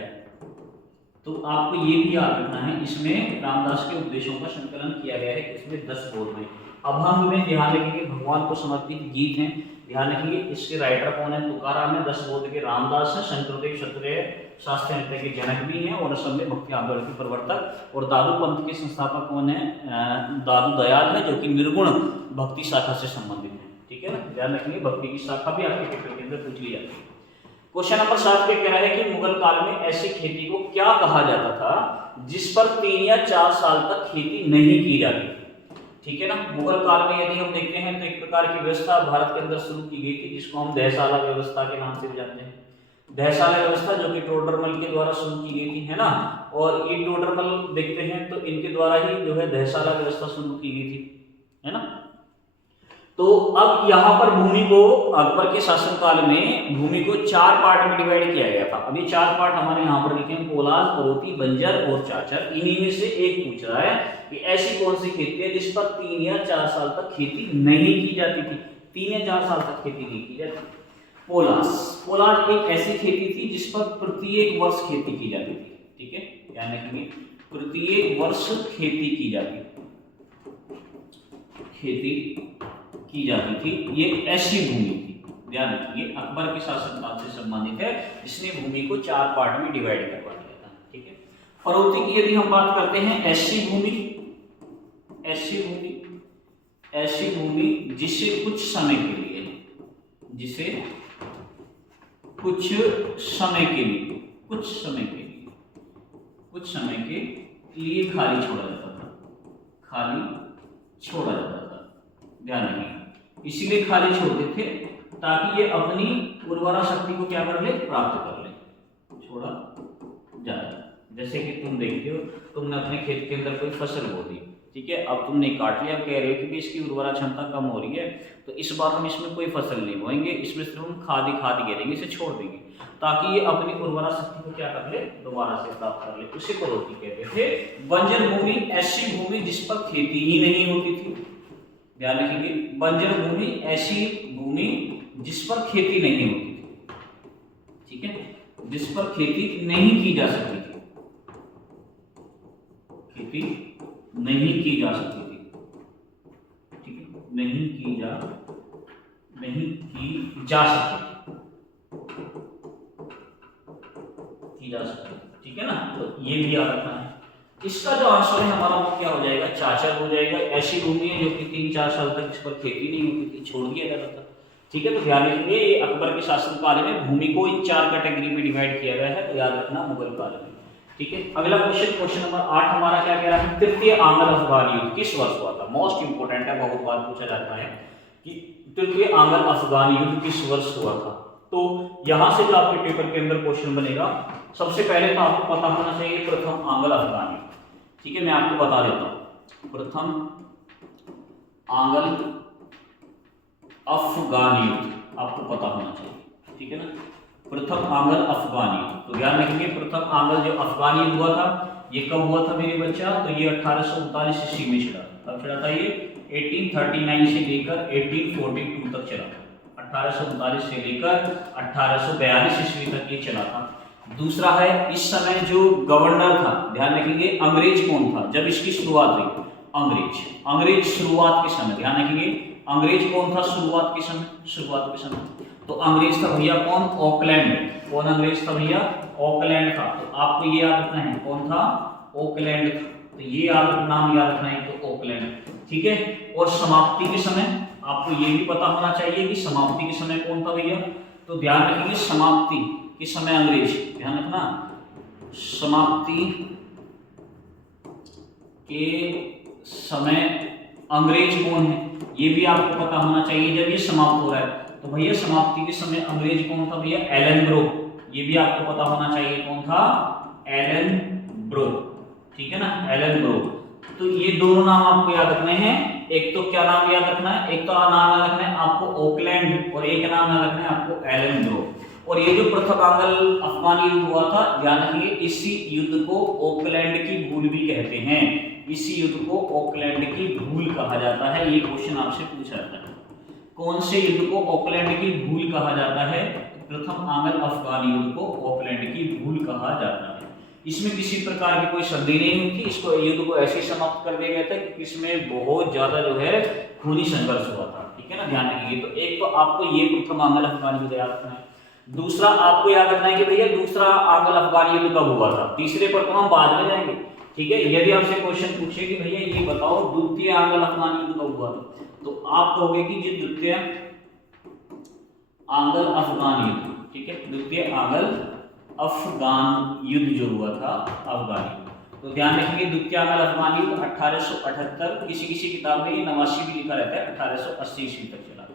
तो आपको ये भी याद रखना है इसमें रामदास के उपदेशों का संकलन किया गया है। इसमें 10 बोध में। अभंग में ध्यान रखिए भगवान को समर्पित गीत हैं। ध्यान रखिए इसके राइटर कौन है? तुकाराम है। 10 बोध के रामदास है। शंकरदेव क्षत्रिय शास्त्रीय नृत्य के जनक भी हैं और असम में भक्ति आंदोलन के प्रवर्तक। और दादू पंथ के संस्थापक कौन है? दादू दयाल है जो कि निर्गुण भक्ति शाखा से संबंधित है। ठीक है ना, ध्यान रखिए भक्ति की शाखा भी आपके पेपर के अंदर पूछ ली जाती है। क्वेश्चन नंबर 7 पे कह रहा है कि मुगल काल में ऐसी खेती को क्या कहा जाता था जिस पर 3 या 4 साल तक खेती नहीं की जाती थी? ठीक है ना, मुगल काल में यदि हम देखते हैं तो एक प्रकार की व्यवस्था भारत के अंदर शुरू की गई थी जिसको हम दहसाला व्यवस्था के नाम से भी जानते हैं। दहसाला व्यवस्था जो कि टोडरमल के द्वारा शुरू की गई थी, है ना। और ये टोडरमल देखते हैं तो इनके द्वारा ही जो है दहसाला व्यवस्था शुरू की गई थी, है ना। तो अब यहाँ पर भूमि को अकबर के शासनकाल में भूमि को 4 पार्ट में डिवाइड किया गया था। अब ये 4 पार्ट हमारे यहाँ पर लिखे हैं, पोलाद, परोती, बंजर और चाचर। इन्हीं में से एक पूछ रहा है कि ऐसी कौन सी खेती है जिस पर 3 या 4 साल तक खेती नहीं की जाती थी? 3 या 4 साल तक खेती नहीं की जाती। पोलाद एक ऐसी खेती थी जिस पर प्रत्येक वर्ष खेती की जाती थी। ठीक है, ध्यान रखेंगे प्रत्येक वर्ष खेती की जाती थी। ये ऐसी भूमि थी, ध्यान रखिए अकबर के शासनकाल से संबंधित है। इसने भूमि को 4 पार्ट में डिवाइड करवा दिया था। ठीक है, फरोती की यदि हम बात करते हैं, ऐसी भूमि जिसे कुछ समय के लिए खाली छोड़ा जाता था। ध्यान रखिए इसीलिए खाली छोड़ते थे ताकि ये अपनी उर्वरा शक्ति को क्या कर ले? प्राप्त कर ले, छोड़ा जाता। जैसे कि तुम देखते हो, तुमने अपने खेत के अंदर कोई फसल बो दी, ठीक है, अब तुमने काट लिया, कह रहे हो कि इसकी उर्वरा क्षमता कम हो रही है तो इस बार हम इसमें कोई फसल नहीं बोएंगे, इसमें सिर्फ हम खाद गिरेंगे, इसे छोड़ देंगे ताकि ये अपनी उर्वरा शक्ति को क्या कर ले? दोबारा से प्राप्त कर ले। उसे फरोती कहते थे। बंजर भूमि ऐसी भूमि जिस पर खेती ही नहीं होती थी। ध्यान रखिए बंजर भूमि ऐसी भूमि जिस पर खेती नहीं होती थी। ठीक है, जिस पर खेती नहीं की जा सकती थी, जा सके, की जा सके, ठीक है ना। तो ये भी याद रखना है। इसका जो आंसर है हमारा वो क्या हो जाएगा, चाचर हो जाएगा। ऐसी भूमि है जो कि 3-4 साल तक इस पर खेती नहीं होती थी, छोड़ दिया जाता था, ठीक है। तो ध्यान रखिए अकबर के शासनकाल में भूमि को इन 4 कैटेगरी में डिवाइड किया गया है, तो याद रखना मुगल काल में, ठीक है। अगला क्वेश्चन नंबर 8 हमारा क्या कह रहा है, तृतीय आंग्ल अफगान युद्ध किस वर्ष हुआ था। मोस्ट इंपोर्टेंट है, बहुत बार पूछा जाता है कि तृतीय आंग्ल अफगान युद्ध किस वर्ष हुआ था। तो यहां से जो आपके पेपर के अंदर क्वेश्चन बनेगा, सबसे पहले तो आपको पता होना चाहिए प्रथम आंग्ल अफगान युद्ध, ठीक है। मैं आपको बता देता हूं, प्रथम आंग्ल अफगान युद्ध आपको पता होना चाहिए, ठीक है ना। प्रथम आंग्ल अफगान युद्ध, तो ध्यान रखेंगे प्रथम आंग्ल जो अफगान युद्ध हुआ था ये कब हुआ था मेरे बच्चा, तो ये 1839 ईस्वी में चला। कब चला था ये, 1839 से लेकर 1842 तक चला था। 1839 से लेकर 1842 ईस्वी तक ये चला था। दूसरा है, इस समय जो गवर्नर था, ध्यान रखेंगे अंग्रेज कौन था जब इसकी शुरुआत हुई, अंग्रेज शुरुआत के समय, ध्यान रखेंगे अंग्रेज कौन था शुरुआत के समय, तो अंग्रेज था भैया कौन, ऑकलैंड। कौन अंग्रेज था भैया, ऑकलैंड था। तो आपको ये याद रखना है कौन था, ऑकलैंड था। तो ये नाम याद रखना है, तो ऑकलैंड, ठीक है। और समाप्ति के समय आपको ये भी पता होना चाहिए कि समाप्ति के समय कौन था भैया, तो ध्यान रखेंगे समाप्ति के समय अंग्रेज, ध्यान रखना समाप्ति के समय अंग्रेज कौन है ये भी आपको पता होना चाहिए। जब ये समाप्त हो रहा है तो भैया समाप्ति के समय अंग्रेज कौन था भैया, एलन ब्रो, ये भी आपको पता होना चाहिए कौन था, एलन ब्रो, ठीक है ना, एलन ब्रो। तो ये दोनों नाम आपको याद रखने हैं। एक तो क्या नाम याद रखना है, एक तो नाम याद रखना है आपको ऑकलैंड, और एक नाम याद रखना है आपको एलन ब्रो। और ये जो प्रथम आंग्ल अफगान युद्ध हुआ था, ध्यान रखिए इसी युद्ध को ऑकलैंड की भूल भी कहते हैं, इसी युद्ध को ऑकलैंड की भूल कहा जाता है। ये क्वेश्चन आपसे पूछा जाता है, कौन से युद्ध को ऑकलैंड की भूल कहा जाता है, प्रथम आंग्ल अफगान युद्ध को ऑकलैंड की भूल कहा जाता है। इसमें किसी प्रकार की कोई संधि नहीं हुई थी, इसको युद्ध को ऐसे समाप्त कर दिया गया था क्योंकि इसमें बहुत ज्यादा जो है खूनी संघर्ष हुआ था, ठीक है ना, ध्यान रखिए। तो एक तो आपको ये प्रथम आंग्ल अफगान युद्ध याद रखना है। दूसरा आपको याद रखना है कि भैया दूसरा आंग्ल अफगान युद्ध कब हुआ था। तीसरे पर तो हम बाद में जाएंगे, ठीक है। यदि आपसे क्वेश्चन पूछे कि भैया ये बताओ द्वितीय आंग्ल अफगान युद्ध कब हुआ था, तो आप कहोगे कि जी द्वितीय आंग्ल अफगान युद्ध, ठीक है, द्वितीय आंग्ल अफगान युद्ध जो हुआ था अफगान युद्ध। तो ध्यान रखेंगे द्वितीय आंग्ल अफगान युद्ध 1878, किसी किताब में ये 89 भी लिखा रहता है, 1880 ईस्वी तक चला,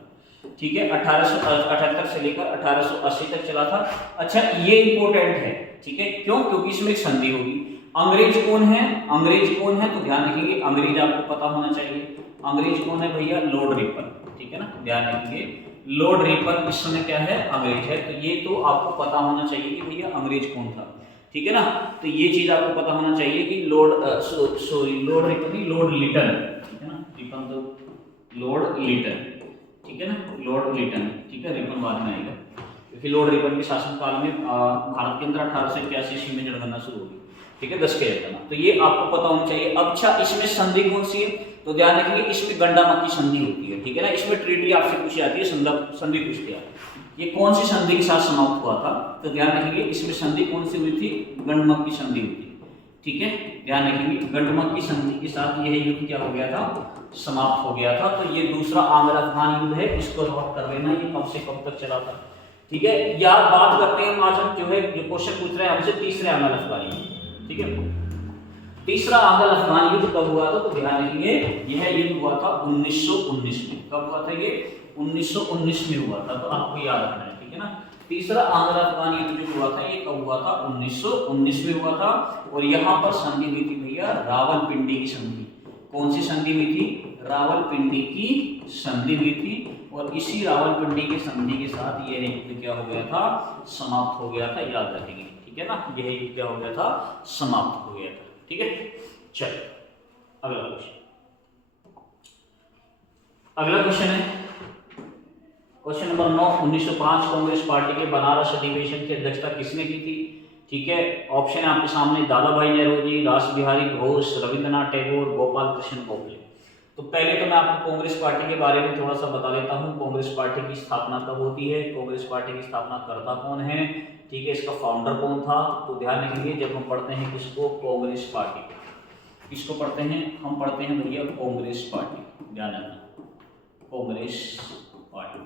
ठीक है। 1878 से लेकर 1880 तक चला था। अच्छा ये इंपॉर्टेंट है, ठीक है, क्यों, क्योंकि इसमें एक संधि होगी। अंग्रेज कौन है, तो ध्यान रखेंगे अंग्रेज आपको पता होना चाहिए। अंग्रेज कौन है भैया, लॉर्ड रिपन, ठीक है ना, ध्यान रखेंगे लॉर्ड रिपन इस समय क्या है, अंग्रेज है। तो ये तो आपको पता होना चाहिए कि भैया अंग्रेज कौन था, ठीक है ना। तो ये चीज आपको पता होना चाहिए कि लॉर्ड रिपन नहीं, लॉर्ड लिटन, ठीक है ना, रिपन तो लॉर्ड लिटन, ठीक है ना, लॉर्ड लिटन, ठीक है, रिपन बाद में आएगा क्योंकि लॉर्ड रिपन के शासनकाल में भारत के अंदर 1881 ईस्वी में जनगणना शुरू होगी, ठीक है, 10 के जनगणना। तो ये आपको पता होना चाहिए। अब अच्छा इसमें संधि कौन सी है, तो ध्यान रखिए इसमें गंडामक्की संधि होती है, ठीक है ना। इसमें ट्रीटी आपसे पूछी जाती है, संधि पूछती है, ये कौन सी संधि के साथ समाप्त हुआ था, तो ध्यान रखिए इसमें संधि कौन सी हुई थी, गंडमक्की संधि हुई थी, ठीक है, ध्यान रखेंगे गंडमक्की संधि के साथ यह युद्ध क्या हो गया था, समाप्त हो गया था। तो ये दूसरा आंग्ल अफगान युद्ध है, इसको नोट कर लेना, ये कब से कब तक चला था, ठीक है। या बात करते हैं आज हम जो है जो क्वेश्चन पूछ रहे हैं हमसे तीसरे आंग्ल अफगान युद्ध, ठीक है। तीसरा आंग्ल अफगान युद्ध कब हुआ था, तो ध्यान रखेंगे यह युद्ध हुआ था 1919 में। कब हुआ था ये, 1919 में हुआ था, तो आपको याद रखना है, ठीक है ना। तीसरा आंग्ल अफगान युद्ध जो हुआ था ये कब हुआ था, 1919 में हुआ था। और यहाँ पर संधि हुई थी भैया रावलपिंडी की संधि। कौन सी संधि हुई थी, रावलपिंडी की संधि हुई थी। और इसी रावलपिंडी की संधि के साथ यह युद्ध क्या हो गया था, समाप्त हो गया था, याद रखेंगे, ठीक है ना। यह युद्ध क्या हो गया था, समाप्त हो गया था, ठीक है। चलो अगला क्वेश्चन है क्वेश्चन नंबर 9। 1905 कांग्रेस पार्टी के बनारस अधिवेशन की अध्यक्षता किसने की थी, ठीक है। ऑप्शन है आपके सामने, दादा भाई नेहरू जी, रास बिहारी घोष, रविंद्रनाथ टैगोर, गोपाल कृष्ण गोखले। तो पहले तो मैं आपको कांग्रेस पार्टी के बारे में थोड़ा सा बता देता हूँ। कांग्रेस पार्टी की स्थापना कब होती है, कांग्रेस पार्टी की स्थापना करता कौन है, ठीक है, इसका फाउंडर कौन था। तो ध्यान रखेंगे जब हम पढ़ते हैं किसको, कांग्रेस पार्टी, किसको पढ़ते हैं, हम पढ़ते हैं भैया कांग्रेस पार्टी। ध्यान रखना, कांग्रेस पार्टी।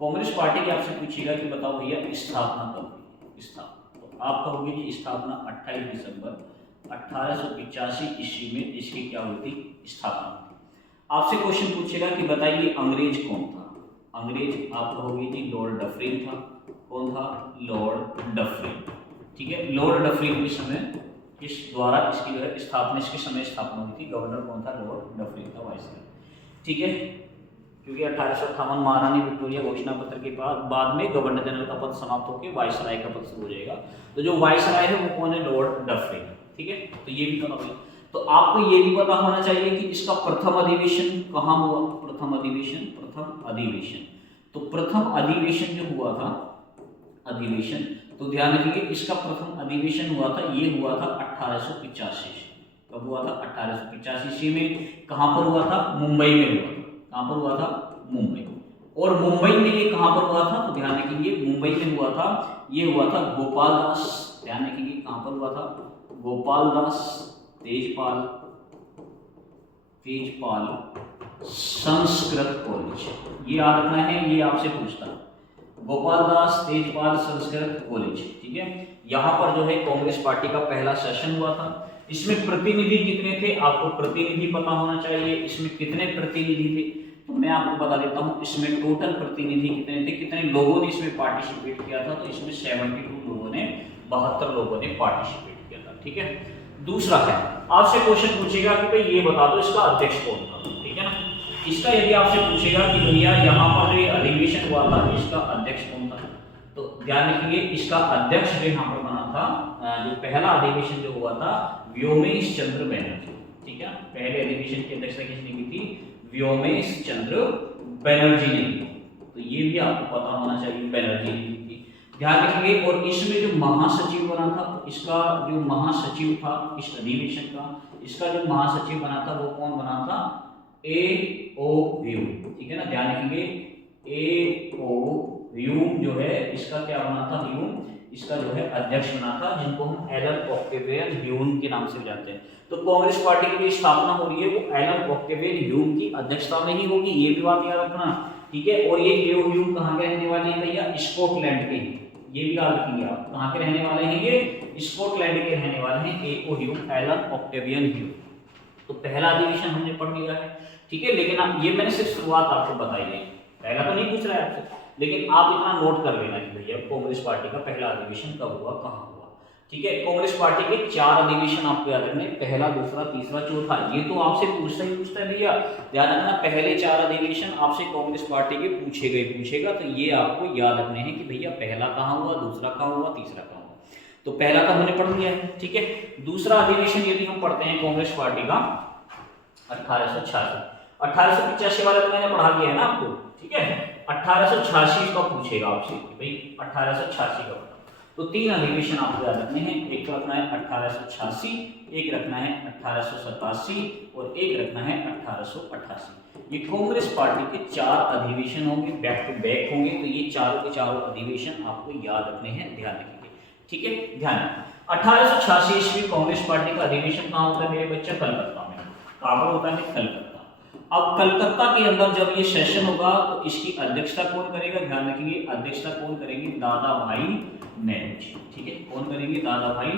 कांग्रेस पार्टी की आपसे पूछेगा कि बताओ भैया स्थापना कब हुई, स्थापना, तो आप कहोगे कि स्थापना 28 दिसंबर 1885 ईस्वी में इसकी क्या हुई थी, स्थापना। आपसे क्वेश्चन पूछेगा कि बताइए अंग्रेज कौन था, अंग्रेज आप कहोगे कि लॉर्ड डफरिन था। कौन था, लॉर्ड डफरिन, ठीक है। लॉर्ड डफरिन के समय किस द्वारा इसकी जो है स्थापना, इसके समय स्थापना हुई थी। गवर्नर कौन था, लॉर्ड डफरिन था, वाइसराय, ठीक है। क्योंकि 1858 महारानी विक्टोरिया घोषणा पत्र के बाद में गवर्नर जनरल का पद समाप्त होकर वाइसराय का पद शुरू हो जाएगा। तो जो वाइसराय है वो कौन है, लॉर्ड डफरिन, ठीक है। तो ये भी पता होगा। तो आपको ये भी पता होना चाहिए कि इसका प्रथम अधिवेशन कहाँ हुआ, प्रथम अधिवेशन, प्रथम अधिवेशन। तो प्रथम अधिवेशन जो हुआ था, अधिवेशन, तो ध्यान रखिए इसका प्रथम अधिवेशन हुआ था, ये हुआ था 1885। कब हुआ था, 1885 ईस्वी में। कहाँ पर हुआ था, मुंबई में हुआ था। कहाँ पर हुआ था, मुंबई। और मुंबई में ये कहाँ पर हुआ था, तो ध्यान रखिए मुंबई में हुआ था, ये हुआ था गोपाल दास, ध्यान रखिए कहाँ पर हुआ था, गोपाल दास तेजपाल संस्कृत कॉलेज, ये याद रखना है, ये आपसे पूछता है, गोपाल दास तेजपाल संस्कृत कॉलेज, ठीक है। यहाँ पर जो है कांग्रेस पार्टी का पहला सेशन हुआ था। इसमें प्रतिनिधि कितने थे, आपको प्रतिनिधि पता होना चाहिए, इसमें कितने प्रतिनिधि थे, तो मैं आपको बता देता हूँ। इसमें टोटल प्रतिनिधि कितने थे, कितने लोगों ने इसमें पार्टिसिपेट किया था, तो इसमें 72 लोगों ने, 72 लोगों ने पार्टिसिपेट किया था, ठीक है। दूसरा है, आपसे क्वेश्चन पूछेगा कि भाई ये बता दो इसका अध्यक्ष कौन था, ठीक है ना। इसका यदि आपसे पूछेगा कि भैया यहाँ पर ये अधिवेशन हुआ था, इसका अध्यक्ष कौन था, तो ध्यान रखिए इसका अध्यक्ष जो यहाँ पर बना था, जो पहला अधिवेशन जो हुआ था, व्योमेश चंद्र बैनर्जी, ठीक है। पहले अधिवेशन की अध्यक्षता किसने की थी, व्योमेश चंद्र बैनर्जी ने की। तो ये भी आपको पता होना चाहिए, बैनर्जी ने की थी, ध्यान रखिए। और इसमें जो महासचिव बना था, इसका जो महासचिव था इस अधिवेशन का, इसका जो महासचिव बना था वो कौन बना था, A.O. ह्यूम, ठीक है ना। ध्यान रखिए A.O. ह्यूम जो है इसका क्या बना था, ह्यूम इसका जो है अध्यक्ष बना था, जिनको हम एलन ऑक्टेवियन ह्यूम के नाम से जानते हैं। तो कांग्रेस पार्टी की जो स्थापना हो रही है वो एलन ऑक्टेवियन ह्यूम की अध्यक्षता में ही होगी, ये भी बात याद रखना, ठीक है। और ये A.O. ह्यूम कहाँ के रहने वाले हैं भैया, स्कॉटलैंड के, ये भी याद रखिए आप, कहाँ के रहने वाले हैं, ये स्कॉटलैंड के रहने वाले हैं, A.O. Hume, Allan Octavian Hume. तो पहला अधिवेशन हमने पढ़ लिया है, ठीक है। लेकिन आप, ये मैंने सिर्फ शुरुआत आपको बताई है, पहला तो नहीं पूछ रहा है आपसे, लेकिन आप इतना नोट कर लेना कि भैया कांग्रेस पार्टी का पहला अधिवेशन कब हुआ, कहाँ हुआ, ठीक है। कांग्रेस पार्टी के 4 अधिवेशन आपको याद रखने, पहला, दूसरा, तीसरा, चौथा, ये तो आपसे पूछता है भैया, ध्यान रखना। पहले 4 अधिवेशन आपसे कांग्रेस पार्टी के पूछेगा, तो ये आपको याद रखने हैं कि भैया पहला कहाँ हुआ, दूसरा कहाँ हुआ, तीसरा कहाँ हुआ। तो पहला तो हमने पढ़ लिया है, ठीक है। दूसरा अधिवेशन यदि हम पढ़ते हैं कांग्रेस पार्टी का 1885 वाला तो मैंने पढ़ा दिया है ना आपको, ठीक है। 1886 का पूछेगा आपसे कि भाई 1886 का, तो 3 अधिवेशन आपको याद रखने हैं, एक तो रखना है 1886, एक रखना है 1887 और एक रखना है 1888। ये कांग्रेस पार्टी के 4 अधिवेशन होंगे, बैक टू बैक होंगे, तो ये चारों के चारों अधिवेशन आपको याद रखने हैं, ध्यान रखिए, ठीक है। ध्यान, 1886 ईस्वी कांग्रेस पार्टी का अधिवेशन कहाँ होता है मेरे बच्चे, कलकत्ता में। कहाँ पर होता है, कलकत्ता। अब कलकत्ता के अंदर जब ये सेशन होगा तो इसकी अध्यक्षता कौन करेगा, ध्यान रखिए अध्यक्षता कौन करेंगे, दादा भाई नेहरू जी, ठीक है। कौन करेंगे, दादा भाई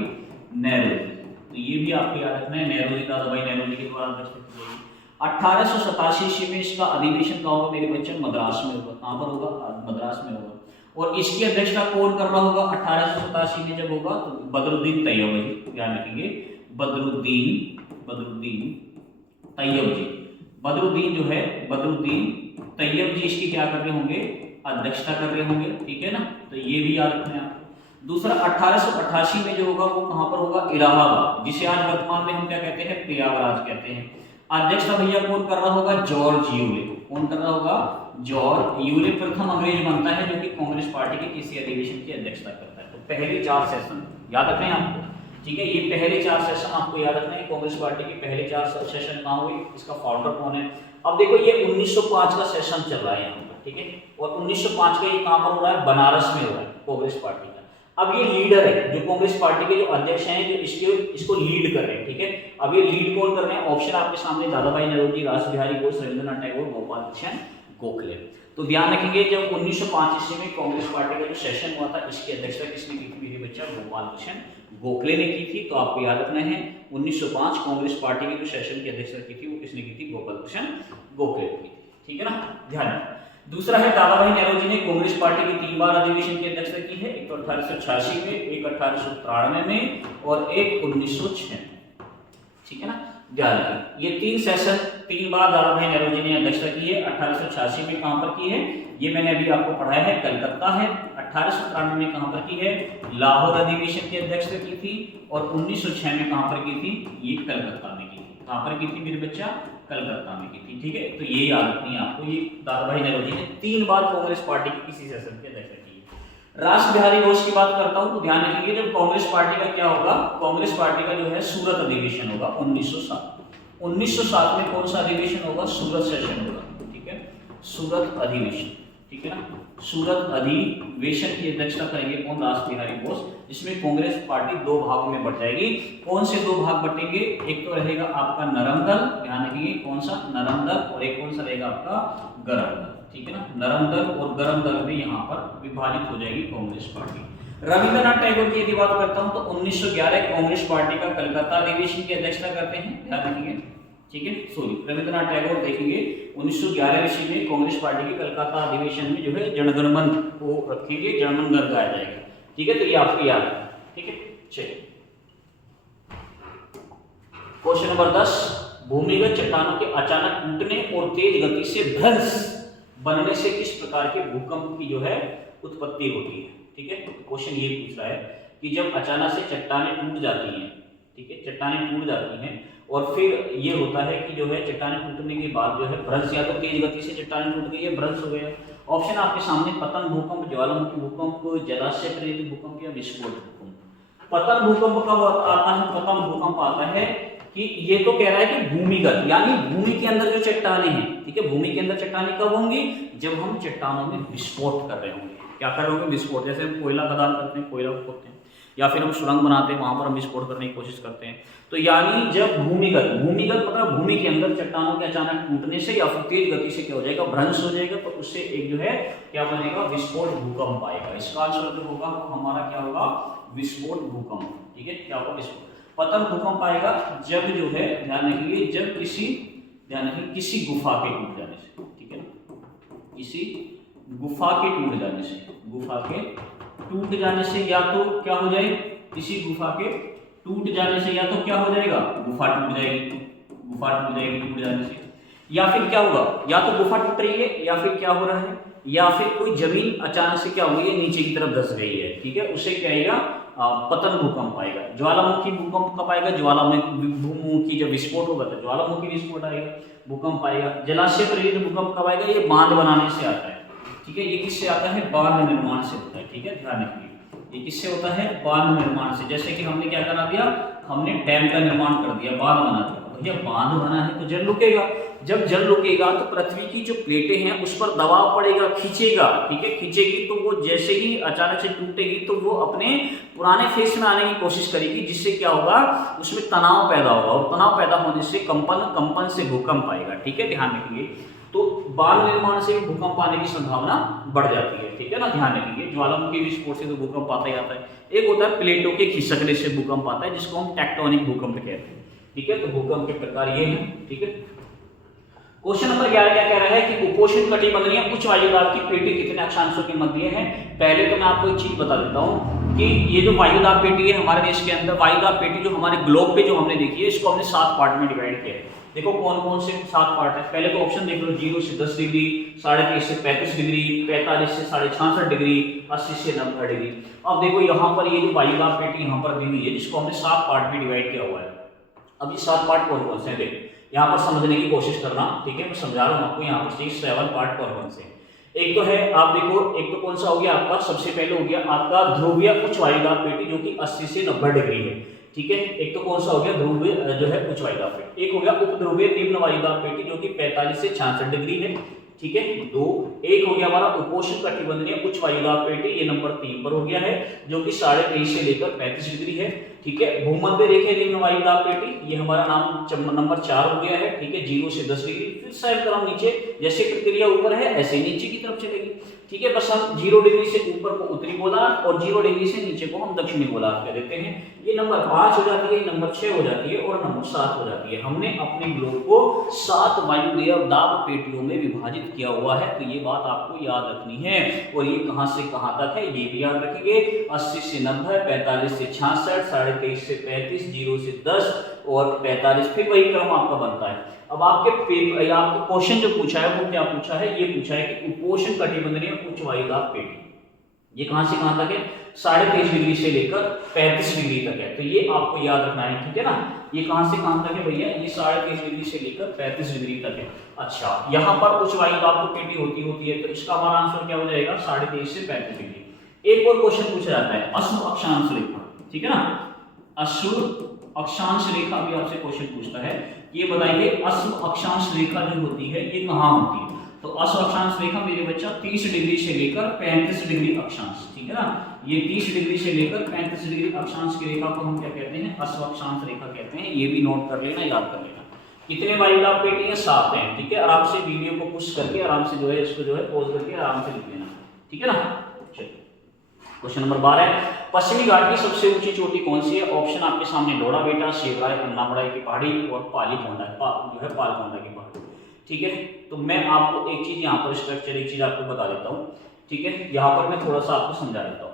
नेहरू जी। तो ये भी आपको याद रखना है, नेहरू जी, दादा भाई नेहरू जी के द्वारा अध्यक्षता की जाएगी। 1887 ईस्वी में इसका अधिवेशन कहाँ होगा मेरे बच्चे, मद्रास में होगा। कहाँ पर होगा, मद्रास में होगा। और इसकी अध्यक्षता कौन कर रहा होगा 1887 में जब होगा, तो बदरुद्दीन तैयब जी, ध्यान रखिए बदरुद्दीन तैयब जी, बदरुद्दीन जो है, बदरुद्दीन तैयब जी इसकी क्या कर रहे होंगे, अध्यक्षता कर रहे होंगे, ठीक है ना। तो ये भी याद रखना है आपको। दूसरा 1888 में जो होगा वो कहाँ पर होगा, इलाहाबाद, जिसे आज वर्तमान में हम क्या कहते हैं, प्रयागराज कहते हैं। अध्यक्षता भैया कौन कर रहा होगा, जॉर्ज यूले। कौन कर रहा होगा, जॉर्ज यूले प्रथम अंग्रेज बनता है जो कि कांग्रेस पार्टी के किसी अधिवेशन की अध्यक्षता करता है। तो पहले 4 सेशन याद रखें आपको, ठीक है, ये पहले 4 सेशन आपको याद रखना है। कांग्रेस पार्टी के पहले 4 सेशन कहाँ हुए, इसका फाउंडर कौन है। अब देखो ये 1905 का सेशन चल रहा है यहाँ पर, ठीक है, और 1905 का ये कहाँ पर हो रहा है, बनारस में हो रहा है कांग्रेस पार्टी का। अब ये लीडर है जो कांग्रेस पार्टी के जो अध्यक्ष हैं, जो इसको लीड कर रहे हैं, ठीक है। अब ये लीड कौन कर रहे हैं, ऑप्शन आपके सामने, दादा भाई नौरोजी, रास बिहारी घोष, रविंद्रनाथ टैगोर, गोपाल कृष्ण गोखले। तो ध्यान रखेंगे जब 1905 ईस्वी में कांग्रेस पार्टी का जो सेशन हुआ था, इसकी अध्यक्षता किसने की थी मेरे बच्चा, गोपाल कृष्ण गोखले ने की थी। तो आपको याद रखना है 1905 कांग्रेस पार्टी के जो सेशन की अध्यक्षता की थी वो किसने की थी, गोपाल कृष्ण गोखले ने की थी, ठीक है ना, ध्यान रखना। दूसरा है दादा भाई नौरोजी ने कांग्रेस पार्टी की 3 बार अधिवेशन की अध्यक्षता की है, एक तो 1886 में, एक 1893 में और एक 1906 में, ठीक है ना, ध्यान रखें। ये 3 सेशन 3 बार दादा भाई नौरोजी ने अध्यक्षता की है। 1886 में कहां पर की है, ये मैंने अभी आपको पढ़ाया है, कलकत्ता है। 1893 में कहां पर की है, लाहौर अधिवेशन की अध्यक्षता की थी। और 1906 में कहां पर की थी, ये कलकत्ता में की थी। कहां पर की थी मेरे बच्चा, कलकत्ता में की थी, ठीक है। तो ये याद रखनी है आपको, ये दादा भाई नौरोजी ने 3 बार कांग्रेस पार्टी की किसी सेशन की अध्यक्षता की है। रास बिहारी घोष की बात करता हूं तो ध्यान रखिए जब कांग्रेस पार्टी का क्या होगा, कांग्रेस पार्टी का जो है सूरत अधिवेशन होगा 1907 में कौन सा अधिवेशन होगा, सूरत सेशन होगा, ठीक है, सूरत अधिवेशन, ठीक है ना। सूरत अधिवेशन की अध्यक्षता करेंगे कौन, रास बिहारी घोष, जिसमें कांग्रेस पार्टी 2 भागों में बढ़ जाएगी। कौन से 2 भाग बटेंगे, एक तो रहेगा आपका नरम दल, ध्यान रखिए कौन सा, नरम दल, और एक कौन सा रहेगा आपका गरम दल, ठीक है ना। नरम दल और गरम दल में यहाँ पर विभाजित हो जाएगी कांग्रेस पार्टी। रविंद्रनाथ टैगोर की यदि बात करता हूं तो 1911 कांग्रेस पार्टी का कलकत्ता अधिवेशन की अध्यक्षता करते हैं, ध्यान रखिए, ठीक है, सॉरी रविंद्रनाथ टैगोर देखेंगे 1911 ईस्वी में कांग्रेस पार्टी के कलकत्ता अधिवेशन में जो है जनगणमन को रखेंगे, जनगण मन गाया जाएगा, ठीक है। तो ये आपको याद है, ठीक है। चलिए क्वेश्चन नंबर 10, भूमिगत चट्टानों के अचानक टूटने और तेज गति से भ्रंश बनने से किस प्रकार के भूकंप की जो है उत्पत्ति होती है, ठीक है। क्वेश्चन ये पूछ रहा है कि जब अचानक से चट्टानें टूट जाती हैं, ठीक है, चट्टानें टूट जाती हैं और फिर ये होता है कि जो है चट्टानें टूटने के बाद जो है भ्रंश, या तो तेज गति से चट्टानें टूट गई है, भ्रंश हो गया। ऑप्शन आपके सामने, पतन भूकंप, ज्वालामुखी भूकंप, जलाशय प्रेरित भूकंप या विस्फोट भूकंप। पतन भूकंप कब आता है, पतन भूकंप आता है कि ये तो कह रहा है कि भूमिगत, यानी भूमि के अंदर जो चट्टानें हैं, ठीक है, भूमि के अंदर चट्टानें कब होंगी, जब हम चट्टानों में विस्फोट कर रहे होंगे। क्या कर रहे होंगे, विस्फोट, जैसे हम कोयला खदान करते हैं, कोयला खोदते हैं, या फिर हम सुरंग बनाते हैं, वहां पर हम विस्फोट करने की कोशिश करते हैं। तो यानी जब भूमिगत मतलब भूमि के अंदर चट्टानों के अचानक टूटने से या फिर तेज गति से क्या हो जाएगा, भ्रंश हो जाएगा, तो उससे एक जो है क्या बनेगा, विस्फोट भूकंप आएगा। इसका आंसर जो होगा वो हमारा क्या होगा, विस्फोट भूकंप, ठीक है, क्या होगा, विस्फोट। पतन भूकंप आएगा जब जो है, ध्यान रखिए, जब किसी गुफा के टूट जाने से, ठीक है ना, किसी गुफा के टूट जाने से, गुफा के टूट जाने से, या तो क्या हो जाए, किसी गुफा के टूट जाने से, या तो क्या हो जाएगा, गुफा टूट जाएगी, टूट जाने से, या फिर क्या होगा, या तो गुफा टूट रही है, या फिर क्या हो रहा है, या फिर कोई जमीन अचानक से क्या हो गई है, नीचे की तरफ धंस गई है, ठीक है, उससे क्या आएगा, पतन भूकंप आएगा। ज्वालामुखी भूकंप कब आएगा, ज्वालामुखी जब विस्फोट होगा तो ज्वालामुखी विस्फोट आएगा, भूकंप आएगा। जलाशय प्रेरित भूकंप कब आएगा, ये बांध बनाने से आता है, ठीक है, ये किससे आता है, बांध निर्माण से होता है, ठीक है, ध्यान रखिए, ये किससे होता है, बांध निर्माण से। जैसे कि हमने क्या करा दिया, हमने डैम का निर्माण कर दिया, बांध बना दिया, भैया बांध बना है तो जल रुकेगा, जब जल रुकेगा तो पृथ्वी की जो प्लेटें हैं उस पर दबाव पड़ेगा, खींचेगा, ठीक है, खींचेगी, तो वो जैसे ही अचानक से टूटेगी तो वो अपने पुराने फेस में आने की कोशिश करेगी, जिससे क्या होगा, उसमें तनाव पैदा होगा, और तनाव पैदा होने से कंपन से भूकंप आएगा, ठीक है, ध्यान रखिए। तो बांध निर्माण से भी भूकंप आने की संभावना बढ़ जाती है, ठीक है ना, ध्यान रखिए। ज्वालामुखी विस्फोट से तो भूकंप आता ही आता है। एक होता है प्लेटों के खिसकने से भूकंप आता है, जिसको हम टेक्टोनिक भूकंप कहते हैं, ठीक है। तो भूकंप के प्रकार ये हैं, ठीक है। क्वेश्चन नंबर 11 क्या कह रहा है कि उपोष्ण कटिबंधीय उच्च वायुदाब की पेटी कितने अक्षांशों के मध्य है। पहले तो मैं आपको एक चीज बता देता हूँ कि ये जो वायुदाब पेटी है हमारे देश के अंदर, वायुदाब पेटी जो हमारे ग्लोब पे जो हमने देखी है, इसको हमने 7 पार्ट में डिवाइड किया है। देखो कौन कौन से 7 पार्ट है। पहले तो ऑप्शन देख लो, 0 से 10 डिग्री, 23.5 से 35 डिग्री, 45 से 66.5 डिग्री, 80 से 90 डिग्री। अब देखो यहाँ पर ये जो वायुदाब पेटी यहाँ पर दी हुई है, जिसको हमने 7 पार्ट में डिवाइड किया हुआ है। अब ये 7 पार्ट कौन कौन से हैं, देखो यहाँ पर समझने की कोशिश करना, ठीक है, मैं समझा रहा हूँ आपको। यहाँ पर 7 पार्ट कौन कौन से। एक तो है, आप देखो, एक तो कौन सा हो गया आपका, सबसे पहले हो गया आपका ध्रुवीय उच्च वायुदाब पेटी, जो कि 80 से 90 डिग्री है। ठीक है। एक तो कौन सा हो गया ध्रुवीय जो है उच्च वायुदाब पेटी, एक हो गया उपध्रुवीय निम्न वायुदाब पेटी जो कि 45 से 66 डिग्री है, ठीक है। दो, एक हो गया हमारा उपोष्ण कटिबंधीय उच्च वायुदाब पेटी, ये नंबर 3 पर हो गया है जो कि 23.5 से लेकर 35 डिग्री है, ठीक है। भूमध्य रेखीय निम्न वायुदाब पेटी, ये हमारा नंबर 4 हो गया है, ठीक है, 0 से 10 डिग्री। फिर साइड क्रम नीचे, जैसे प्रक्रिया ऊपर है ऐसे नीचे की तरफ चलेगी, ठीक है। बस हम 0 डिग्री से ऊपर को उत्तरी गोलार्ध और 0 डिग्री से नीचे को हम दक्षिणी गोलार्ध कह देते हैं। ये नंबर 5 हो जाती है, नंबर 6 हो जाती है और नंबर 7 हो जाती है। हमने अपने ग्लोब को 7 वायुदाब पेटियों में विभाजित किया हुआ है, तो ये बात आपको याद रखनी है। और ये कहां से कहां तक है ये भी याद रखेंगे, 80 से 90, 45 से 66, 23.5 से 35, 0 से 10 और 45, फिर वही क्रम आपका बनता है। अब आपको क्वेश्चन जो पूछा है वो क्या पूछा है, ये पूछा है कि उपोष्ण कटिबंधीय उच्च वायुदाब पेटी, ये कहां से कहां तक है, 23.5 डिग्री से लेकर 35 डिग्री तक है, तो ये आपको याद रखना है, ठीक है ना। ये कहां से कहां तक है भैया, ये 23.5 डिग्री से लेकर 35 डिग्री तक है। अच्छा, यहाँ पर उच्च वायुदाब पेटी होती है, तो इसका हमारा आंसर क्या हो जाएगा, 23.5 से 35 डिग्री। एक और क्वेश्चन पूछा जाता है अश्व अक्षांश रेखा, ठीक है ना, अश्व अक्षांश रेखा भी आपसे क्वेश्चन पूछता है, ये बताइए अश्व अक्षांश रेखा जो होती है ये कहां होती है। तो अश्व अक्षांश रेखा मेरे बच्चा 30 डिग्री से लेकर 35 डिग्री अक्षांश, ठीक है ना, ये 30 डिग्री से लेकर 35 डिग्री अक्षांश की रेखा को हम क्या कहते हैं, अश्व अक्षांश रेखा कहते हैं। ये भी नोट कर लेना, याद कर लेना। कितने वायुदाब पेटी है, 7 हैं, ठीक है। आराम से वीडियो को पुश करके आराम से जो है इसको जो है पॉज करके आराम से लिख लेना, ठीक है ना। चलिए क्वेश्चन नंबर 12 है, पश्चिमी घाट की सबसे ऊंची चोटी कौन सी है। ऑप्शन आपके सामने डोडा बेटा, सेवराय, अन्नामड़ाई की पहाड़ी और पालीकोंडा जो है पालकोंडा की पहाड़ी, ठीक है। तो मैं आपको एक चीज यहाँ पर स्ट्रक्चर एक चीज आपको बता देता हूँ, ठीक है। यहाँ पर मैं थोड़ा सा आपको समझा देता हूँ।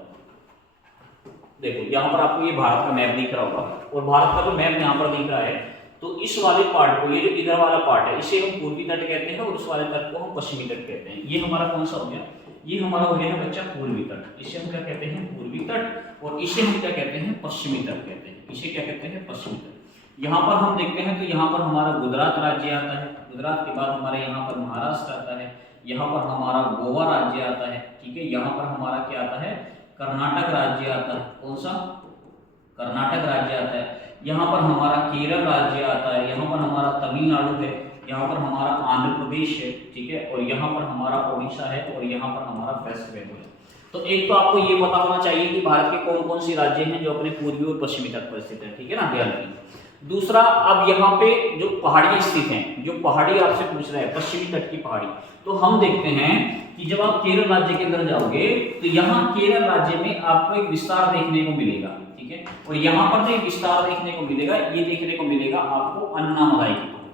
देखो यहाँ पर आपको ये भारत का मैप दिख रहा होगा और भारत का जो मैप यहाँ पर दिख रहा है, तो इस वाले पार्ट को, ये जो इधर वाला पार्ट है, इसे हम पूर्वी तट कहते हैं और उस वाले तट को हम पश्चिमी तट कहते हैं। ये हमारा कौन सा हो गया, ये हमारा हो गया है बच्चा पूर्वी तट, इसे हम क्या कहते हैं पूर्वी तट, और इसे हम क्या कहते हैं पश्चिमी तट कहते हैं, इसे क्या कहते हैं पश्चिमी तट। यहाँ पर हम देखते हैं तो यहाँ पर हमारा गुजरात राज्य आता है, गुजरात के बाद हमारे यहाँ पर महाराष्ट्र आता है, यहाँ पर हमारा गोवा राज्य आता है, ठीक है। यहाँ पर हमारा क्या आता है, कर्नाटक राज्य आता है, कौन सा, कर्नाटक राज्य आता है। यहाँ पर हमारा केरल राज्य आता है, यहाँ पर हमारा तमिलनाडु है, यहाँ पर हमारा आंध्र प्रदेश है, ठीक है, और यहाँ पर हमारा उड़ीसा है और यहाँ पर हमारा वेस्ट बंगाल है। तो एक तो आपको ये पता होना चाहिए कि भारत के कौन कौन से राज्य हैं जो अपने पूर्वी और पश्चिमी तट पर स्थित है, ठीक है ना, ध्यान रखिए। दूसरा, अब यहाँ पे जो पहाड़ियां स्थित हैं, जो पहाड़ी आपसे पूछ रहा है पश्चिमी तट की पहाड़ी, तो हम देखते हैं कि जब आप केरल राज्य के अंदर जाओगे तो यहाँ केरल राज्य में आपको एक विस्तार देखने को मिलेगा, ठीक है। और यहाँ पर जो विस्तार देखने को मिलेगा, ये देखने को मिलेगा आपको अन्नामलाई की पहाड़ी,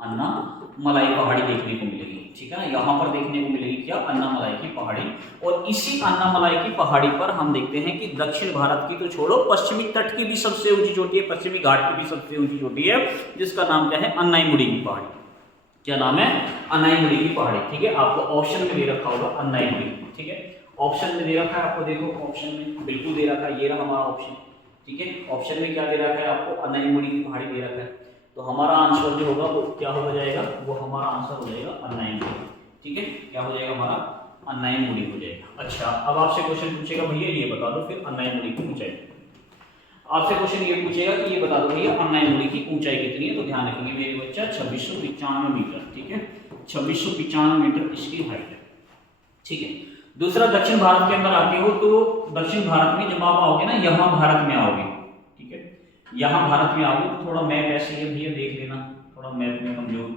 अन्नामलाई पहाड़ी देखने को मिलेगी, ठीक है ना। यहाँ पर देखने को मिलेगी क्या, अन्नामलाई की पहाड़ी। और इसी अन्नामलाई की पहाड़ी पर हम देखते हैं कि दक्षिण भारत की तो छोड़ो, पश्चिमी तट की भी सबसे ऊंची चोटी है, पश्चिमी घाट की भी सबसे ऊंची चोटी है, जिसका नाम क्या है, अन्नाईमुड़ी की पहाड़ी। क्या नाम है, अन्नाईमुड़ी की पहाड़ी, ठीक है। आपको ऑप्शन में दे रखा होगा अन्नाईमुड़ी, ठीक है, ऑप्शन में दे रखा है आपको, देखो ऑप्शन में बिल्कुल दे रखा है, ये रहा हमारा ऑप्शन, ठीक है। ऑप्शन में क्या दे रखा है आपको, अन्नाईमुड़ी की पहाड़ी दे रखा है। तो हमारा आंसर जो होगा वो क्या हो जाएगा, वो हमारा आंसर हो जाएगा अन्नाईमुड़ी, ठीक है। क्या हो जाएगा हमारा, अन्नाईमुड़ी हो जाएगा। अच्छा, अब आपसे क्वेश्चन पूछेगा भैया ये बता दो फिर अन्नाईमुड़ी की ऊंचाई, आपसे क्वेश्चन ये पूछेगा कि ये बता दो भैया अन्नाईमुड़ी की ऊंचाई कितनी है। तो ध्यान रखेंगे मेरे बच्चा 2695 मीटर, ठीक है, 2695 मीटर इसकी हाइट है, ठीक है। दूसरा, दक्षिण भारत के अंदर आते हो तो दक्षिण भारत में जब आप आओगे ना, यहाँ भारत में आओगे, ठीक है, यहाँ भारत में आओगे तो थोड़ा मैप ऐसे ही भैया देख लेना, थोड़ा मैप में कमजोर।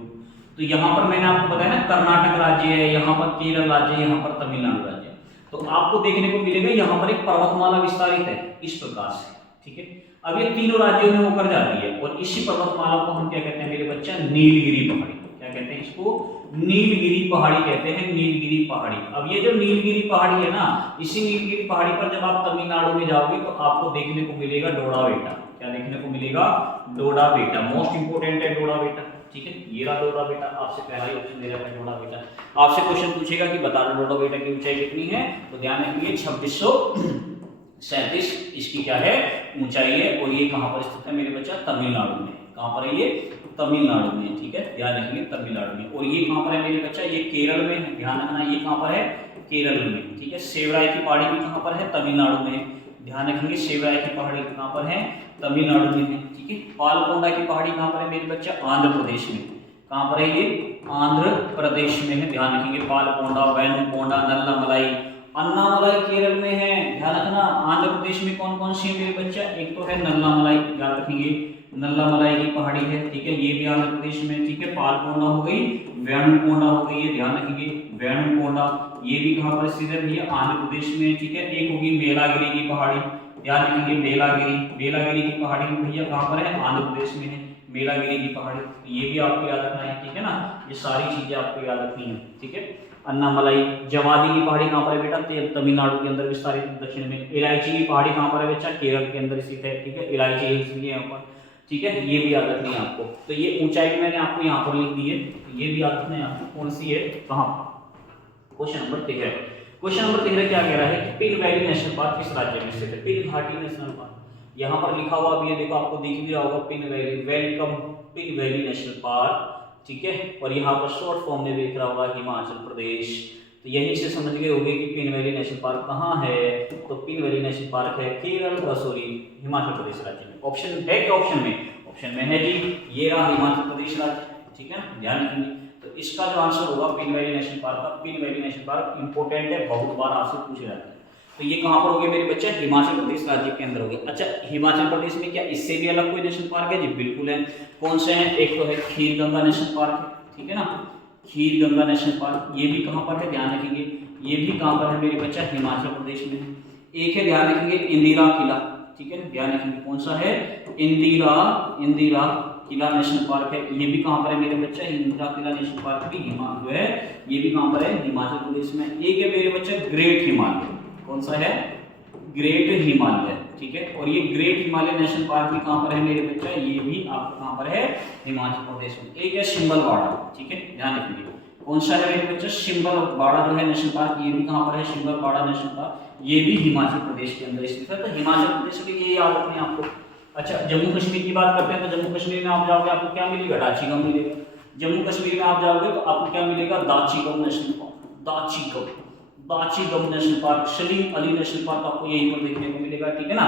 तो यहाँ पर मैंने आपको बताया ना कर्नाटक राज्य है, यहाँ पर केरल राज्य है, यहाँ पर तमिलनाडु राज्य है। तो आपको देखने को मिलेगा यहाँ पर एक पर्वतमाला विस्तारित है इस प्रकार से, ठीक है। अब ये तीनों राज्यों में होकर जाती है और इसी पर्वतमाला को हम क्या कहते हैं मेरे बच्चा, नीलगिरी पहाड़ी। क्या कहते हैं इसको, नीलगिरी पहाड़ी कहते हैं, नीलगिरी पहाड़ी। अब ये जो नीलगिरी पहाड़ी है ना, इसी नीलगिरी पहाड़ी पर जब आप तमिलनाडु में जाओगे तो आपको देखने को मिलेगा डोडा बेटा। क्या देखने को मिलेगा, डोडा बेटा, मोस्ट इंपोर्टेंट है डोडा बेटा, ठीक है। ये रहा डोडा बेटा, आपसे पहला ही ऑप्शन दे रहा है डोडा बेटा। आपसे क्वेश्चन पूछेगा कि बता दो डोडा बेटा की ऊंचाई कितनी है, तो ध्यान रखिए 2637 इसकी क्या है ऊंचाई है। और ये कहां पर स्थित है मेरे बच्चा, तमिलनाडु में। कहां पर है ये, तमिलनाडु में, ठीक है, ध्यान रखिए तमिलनाडु में। और ये कहां पर है मेरे बच्चा, ये केरल में, ध्यान रखना ये कहां पर है, केरल में, ठीक है। सेवराय की पहाड़ी भी कहां पर है, तमिलनाडु में। ध्यान रखेंगे सेवराय की पहाड़ी कहाँ पर है, तमिलनाडु में है। ठीक है, पालकोंडा की पहाड़ी कहाँ पर है मेरे बच्चा, आंध्र प्रदेश में। कहाँ पर है ये, आंध्र प्रदेश में है, ध्यान रखेंगे। पालकोंडा, वेनुकोंडा, नल्लामलाई, अन्नामलाई केरल में है, ध्यान रखना। आंध्र प्रदेश में कौन कौन सी है मेरे बच्चा, एक तो है नल्लामलाई, याद रखेंगे नल्लामलाई की पहाड़ी है। ठीक है, ये भी आंध्र प्रदेश में। ठीक है, पालकोंडा हो गई, वेणुकोंडा हो गई है, ध्यान रखेंगे वेणुकोंडा, ये भी कहाँ पर स्थित है भैया, आंध्र प्रदेश में। ठीक है, एक होगी मेलागिरी की पहाड़ी, ध्यान रखेंगे मेलागिरी, मेलागिरी की पहाड़ी भैया कहाँ पर है, आंध्र प्रदेश में है, मेलागिरी की पहाड़ी, ये भी आपको याद रखना है। ठीक है ना, ये सारी चीजें आपको याद रखनी है। ठीक है, अन्नामलाई, जवादी की पहाड़ी कहाँ पर है बेटा, तमिलनाडु के अंदर विस्तारित दक्षिण में। इलायची की पहाड़ी कहाँ पर है बच्चा, केरल के अंदर स्थित है। ठीक है, इलायची इसलिए यहाँ पर। ठीक है, ये भी याद रखनी है आपको। तो ये ऊंचाई मैंने आपको यहाँ पर लिख दी है, ये भी याद रखना है आपको, कौन सी है, कहाँ। क्वेश्चन नंबर 13, क्वेश्चन नंबर 13 क्या कह रहा है कि पिन वैली नेशनल पार्क किस राज्य में स्थित है, पिन घाटी नेशनल पार्क। यहाँ पर लिखा हुआ अभी ये देखो, आपको दिख भी रहा होगा, pin valley, welcome pin valley national park. ठीक है, और यहाँ पर शॉर्ट फॉर्म में देख रहा होगा हिमाचल प्रदेश। तो यहीं से समझ गए होंगे कि पिन वैली नेशनल पार्क कहाँ है, तो पिन वैली नेशनल पार्क है केरल, सॉरी हिमाचल प्रदेश राज्य में। ऑप्शन है क्या, ऑप्शन में, ऑप्शन में है जी, ये रहा हिमाचल प्रदेश राज्य। ठीक है, ध्यान रखेंगे। तो इसका जो आंसर होगा पिन वैली नेशनल पार्क का, pin valley national park important है, बहुत बार आपसे पूछे जाते हैं। तो ये कहाँ पर हो गया मेरे बच्चे, हिमाचल प्रदेश राज्य के अंदर हो गया। अच्छा, हिमाचल प्रदेश में क्या इससे भी अलग कोई नेशनल पार्क है जी, बिल्कुल है। कौन से हैं, एक तो है खीर गंगा नेशनल पार्क है। ठीक है ना, खीर गंगा नेशनल पार्क, ये भी कहाँ पर है, ध्यान रखेंगे, ये भी कहाँ पर है मेरे बच्चा, हिमाचल प्रदेश में। एक है, ध्यान रखेंगे, इंदिरा किला। ठीक है, ध्यान रखेंगे, कौन सा है, इंदिरा किला नेशनल पार्क है, ये भी कहाँ पर है मेरे बच्चा, इंदिरा किला नेशनल पार्क भी हिमाचल है, ये भी कहाँ पर है, हिमाचल प्रदेश में। एक है मेरे बच्चा ग्रेट हिमालय, कौन सा है, ग्रेट हिमालय। ठीक है, और ये ग्रेट हिमालय नेशनल पार्क भी कहाँ पर है मेरे बच्चा, ये भी आपको कहाँ पर है, हिमाचल प्रदेश में। एक है शिम्बलवाड़ा। ठीक है, ध्यान रखिए, कौन सा है मेरे बच्चे, शिम्बलवाड़ा जो है नेशनल पार्क, ये भी कहाँ पर है, शिम्बलवाड़ा नेशनल पार्क, ये भी हिमाचल प्रदेश के अंदर स्थित है। तो हिमाचल प्रदेश के लिए याद रखना है आपको। अच्छा, जम्मू कश्मीर की बात करते हैं, तो जम्मू कश्मीर में आप जाओगे, आपको क्या मिलेगा, दाचीगम मिलेगा। जम्मू कश्मीर में आप जाओगे तो आपको क्या मिलेगा, Dachigam national park, Dachigam national park, Salim Ali national park आपको यहीं पर देखने को मिलेगा। ठीक है ना,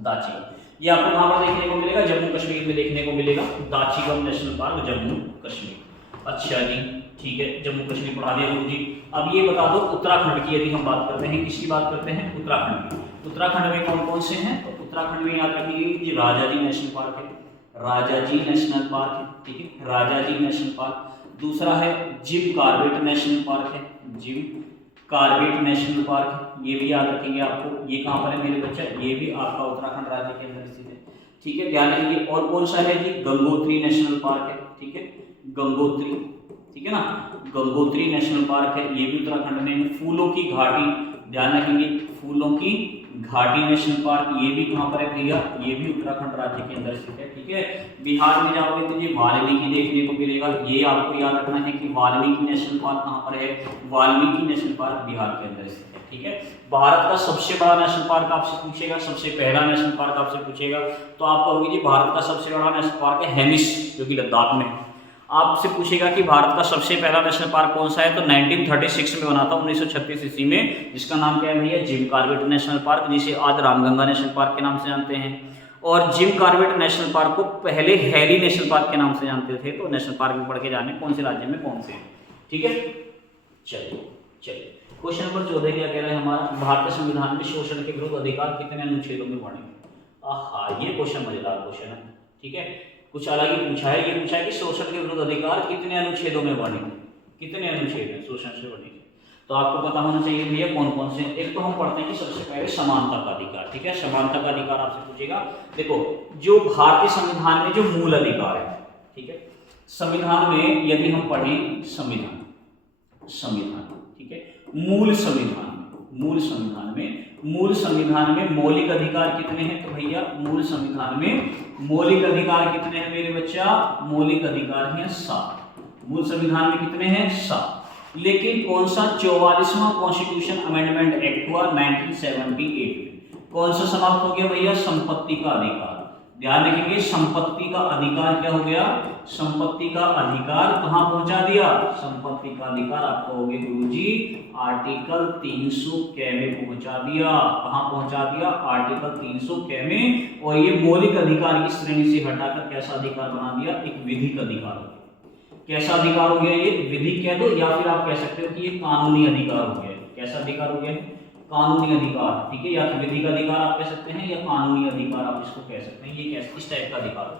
दाचीगम, ये आपको कहाँ पर देखने को मिलेगा, जम्मू कश्मीर में देखने को मिलेगा, दाचीगम नेशनल पार्क, जम्मू कश्मीर। अच्छा जी, ठीक है, जम्मू कश्मीर पढ़ा दिया गुरु जी। अब ये बता दो उत्तराखंड की, यदि हम बात करते हैं, किसकी बात करते हैं, उत्तराखंड की। उत्तराखंड में कौन कौन से हैं, तो उत्तराखंड में याद रखिए जी, राजाजी नेशनल पार्क है, राजाजी नेशनल पार्क है। ठीक है, राजाजी नेशनल पार्क। दूसरा है जिम कॉर्बेट नेशनल पार्क है, जिम कॉर्बेट नेशनल पार्क है, ये भी याद रखेंगे आपको। ये कहाँ पर है मेरे बच्चा, ये भी आपका उत्तराखंड राज्य के अंदर स्थित है। ठीक है, ध्यान रखिए। और कौन सा है जी, गंगोत्री नेशनल पार्क है। ठीक है, गंगोत्री, ठीक है ना, गंगोत्री नेशनल पार्क है, ये भी उत्तराखंड में। फूलों की घाटी, ध्यान रखेंगे, फूलों की घाटी नेशनल पार्क, ये भी कहाँ पर है भैया, ये भी उत्तराखंड राज्य के अंदर स्थित है। ठीक है, बिहार में जाओगे तो ये वाल्मीकि देखने को मिलेगा, ये आपको याद रखना है कि वाल्मीकि नेशनल पार्क कहाँ पर है, वाल्मीकि नेशनल पार्क बिहार के अंदर स्थित है। ठीक है, भारत का सबसे बड़ा नेशनल पार्क आपसे पूछेगा, सबसे पहला नेशनल पार्क आपसे पूछेगा, तो आप कहोगे जी भारत का सबसे बड़ा नेशनल पार्क है हेमिस, जो कि लद्दाख में। आपसे पूछेगा कि भारत का सबसे पहला नेशनल पार्क कौन सा है, तो 1936 में बना था, 1936 ईस्वी में, जिसका नाम क्या है भैया, जिम कॉर्बेट नेशनल पार्क, जिसे आज रामगंगा नेशनल पार्क के नाम से जानते हैं। और जिम कॉर्बेट नेशनल पार्क को पहले हैरी नेशनल पार्क के नाम से जानते थे। तो नेशनल पार्क में पढ़ के जाने कौन से राज्य में कौन से। ठीक है, चलिए क्वेश्चन नंबर 14 क्या कह रहा है हमारा, भारतीय संविधान में शोषण के विरुद्ध अधिकार कितने अनुच्छेदों में वर्णित। ये क्वेश्चन मजेदार क्वेश्चन है। ठीक है, कुछ अलग ही पूछा है, ये पूछा है कि शोषण के विरुद्ध अधिकार कितने अनुच्छेदों में वर्णित, कितने अनुच्छेद हैं शोषण से वर्णित। तो आपको पता होना चाहिए भैया कौन कौन से। एक तो हम पढ़ते हैं कि सबसे पहले समानता का अधिकार। ठीक है, समानता का अधिकार आपसे पूछेगा। देखो, जो भारतीय संविधान में जो मूल अधिकार है, ठीक है, संविधान में यदि हम पढ़ें संविधान, ठीक है, मूल संविधान में मौलिक अधिकार कितने हैं, तो भैया मूल संविधान में मौलिक अधिकार कितने हैं मेरे बच्चा, मौलिक अधिकार हैं 7। मूल संविधान में कितने हैं, 7। लेकिन कौन सा 44वां कॉन्स्टिट्यूशन अमेंडमेंट एक्ट हुआ 1978 में, कौन सा समाप्त हो गया भैया, संपत्ति का अधिकार। ध्यान रखेंगे, संपत्ति का अधिकार क्या हो गया, संपत्ति का अधिकार कहां पहुंचा दिया, संपत्ति का अधिकार आप कहोगे गुरुजी आर्टिकल 300 क में पहुंचा दिया। कहां पहुंचा दिया, आर्टिकल 300 क में। और ये मौलिक अधिकार की श्रेणी से हटाकर कैसा अधिकार बना दिया, एक विधिक अधिकार हो गया। कैसा अधिकार हो गया, ये विधि कह दो या फिर आप कह सकते हो कि ये कानूनी अधिकार हो गया। कैसा अधिकार हो गया, कानूनी अधिकार, ठीक है, या तो विधिक अधिकार आप कह सकते हैं या कानूनी अधिकार आप इसको कह सकते हैं। ये इस टाइप का अधिकार है।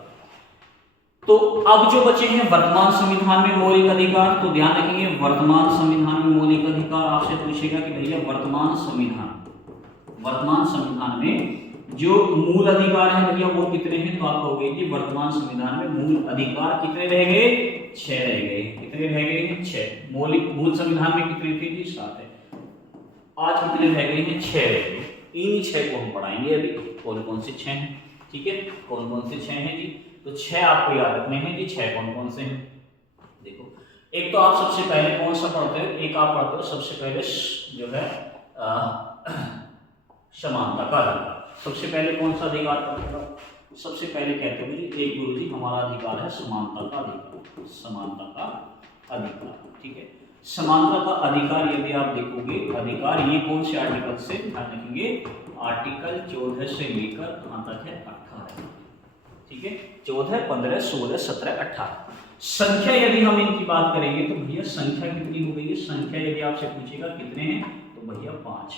तो अब जो बचे हैं वर्तमान संविधान में मौलिक अधिकार, तो ध्यान रखेंगे वर्तमान संविधान में मौलिक अधिकार आपसे पूछेगा कि भैया वर्तमान संविधान में जो मूल अधिकार है भैया वो कितने हैं, तो आप कहोगे कि वर्तमान संविधान में मूल अधिकार कितने रह गए, 6 रह गए। कितने रह गए, 6। मूल संविधान में कितने थे जी, 7 है। आज कितने रह गए हैं, 6 रह गए। इन 6 को हम पढ़ाएंगे अभी, कौन कौन से 6 हैं, ठीक है, कौन कौन से 6 हैं जी। तो 6 आपको याद रखने हैं जी। 6 कौन कौन से हैं, देखो, एक तो आप सबसे पहले कौन सा पढ़ते हो, एक आप पढ़ते हो सबसे पहले जो है समानता का अधिकार। सबसे पहले कौन सा अधिकार पढ़ते हो, सबसे पहले कहते हो जी एक गुरुजी हमारा अधिकार है समानता का अधिकार, समानता का अधिकार, ठीक है। समानता का अधिकार यदि आप देखोगे, अधिकार ये कौन से आर्टिकल से, ध्यान रखेंगे आर्टिकल 14 से लेकर कहां तक है, 18, ठीक है, 14, 15, 16, 17, 18। संख्या यदि हम इनकी बात करेंगे तो भैया संख्या कितनी हो गई है, संख्या यदि आपसे पूछेगा कितने हैं, तो भैया 5।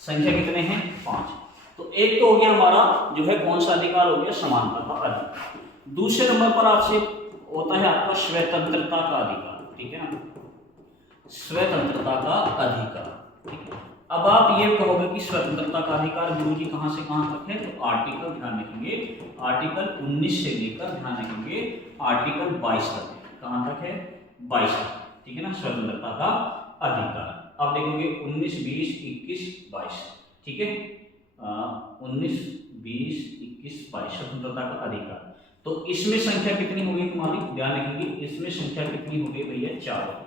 संख्या कितने हैं, 5। तो एक तो हो गया हमारा जो है कौन सा अधिकार हो गया, समानता का अधिकार। दूसरे नंबर पर आपसे होता है आपका स्वतंत्रता का अधिकार, ठीक है ना, स्वतंत्रता का अधिकार, ठीक है। अब आप ये कहोगे कि स्वतंत्रता का अधिकार गुरुजी कहां से कहां तक है, तो आर्टिकल, ध्यान रखेंगे आर्टिकल 19 से लेकर, ध्यान रखेंगे आर्टिकल 22 तक है। कहां तक है, 22 तक, ठीक है ना, स्वतंत्रता का अधिकार। अब देखोगे 19, 20, 21, 22, ठीक है, 19, 20, 21, 22 स्वतंत्रता का अधिकार। तो इसमें संख्या कितनी हो गई तुम्हारी, ध्यान रखेंगे इसमें संख्या कितनी हो गई भैया, 4 हो गई।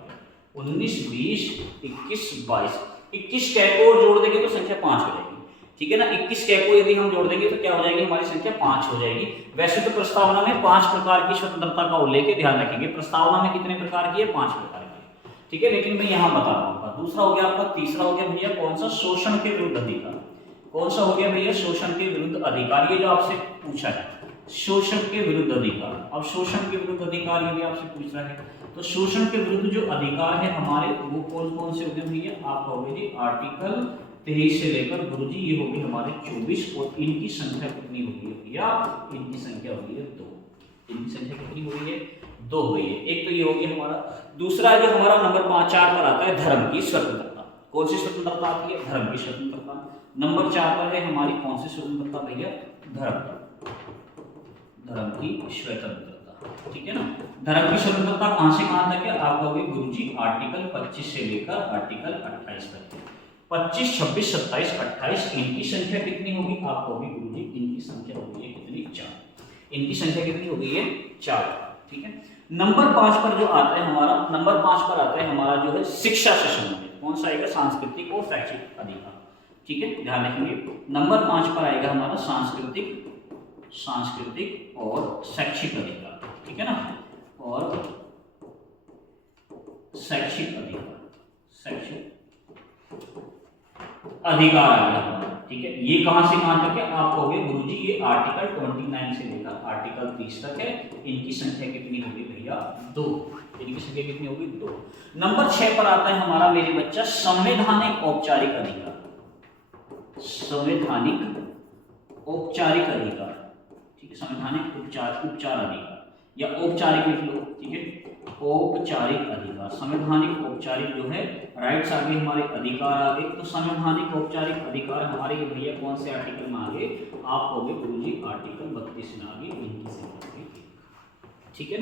19, 20, 21, 22, 21 कै को जोड़ देंगे तो संख्या 5 हो जाएगी, ठीक है ना। 21 कै को यदि हम जोड़ देंगे तो क्या हो जाएगी, हमारी संख्या 5 हो जाएगी। वैसे तो प्रस्तावना में 5 प्रकार की स्वतंत्रता का उल्लेख है, ध्यान रखेंगे प्रस्तावना में कितने प्रकार की है, 5 प्रकार की, ठीक है। लेकिन मैं यहाँ बता रहा हूँ। दूसरा हो गया आपका, तीसरा हो गया भैया कौन सा, शोषण के विरुद्ध अधिकार। कौन सा हो गया भैया, शोषण के विरुद्ध अधिकार। ये जो आपसे पूछा है शोषण के विरुद्ध अधिकार। अब शोषण के विरुद्ध अधिकार यदि आपसे पूछ रहा है तो शोषण के विरुद्ध जो अधिकार है हमारे वो कौन कौन से हो गए भैया, आप कहोगे जी आर्टिकल 23 से लेकर गुरुजी ये होगी हमारे 24। और इनकी संख्या कितनी होगी है भैया, इनकी संख्या होगी है 2। इनकी संख्या कितनी हो गई है, 2 हुई है। एक तो ये हो गया हमारा। दूसरा जो हमारा नंबर 4 पर आता है धर्म की स्वतंत्रता। कौन सी स्वतंत्रता आती है, धर्म की स्वतंत्रता। नंबर 4 पर है हमारी कौन सी स्वतंत्रता भैया, धर्म की स्वतंत्रता, ठीक है ना। धर्म की स्वतंत्रता कहां से कहां तक है, आप कहोगे गुरुजी आर्टिकल 25 से लेकर आर्टिकल 28 तक। 25, 26, 27, 28 इनकी संख्या कितनी होगी, आप कहोगे गुरुजी इनकी संख्या होगी है कितनी, 4। इनकी संख्या कितनी हो गई है, 4, ठीक है। नंबर 5 पर जो आता है हमारा, नंबर 5 पर आता है हमारा जो है शिक्षा से संबंधित। कौन सा आएगा, सांस्कृतिक और शैक्षिक अधिकार, ठीक है, ध्यान रखेंगे। नंबर 5 पर आएगा हमारा सांस्कृतिक और शैक्षिक अधिकार, ठीक है ना, और शैक्षिक अधिकार आ गया, ठीक है। ये कहां से कहां तक है, आप कहोगे गुरुजी ये आर्टिकल 29 से लेकर आर्टिकल 30 तक है। इनकी संख्या कितनी होगी भैया, 2। इनकी संख्या कितनी होगी, 2। नंबर 6 पर आता है हमारा मेरे बच्चा संवैधानिक औपचारिक अधिकार। संवैधानिक औपचारिक अधिकार, ठीक है, संवैधानिक उपचार अधिकार या औपचारिक लिख लो, ठीक है, औपचारिक अधिकार। संवैधानिक औपचारिक जो है राइट्स आगे हमारे अधिकार आगे, तो संवैधानिक औपचारिक अधिकार हमारे ये भैया कौन से आर्टिकल में आगे, आप कहोगे गुरुजी आर्टिकल 32 में आगे। इनकी संख्या, ठीक है।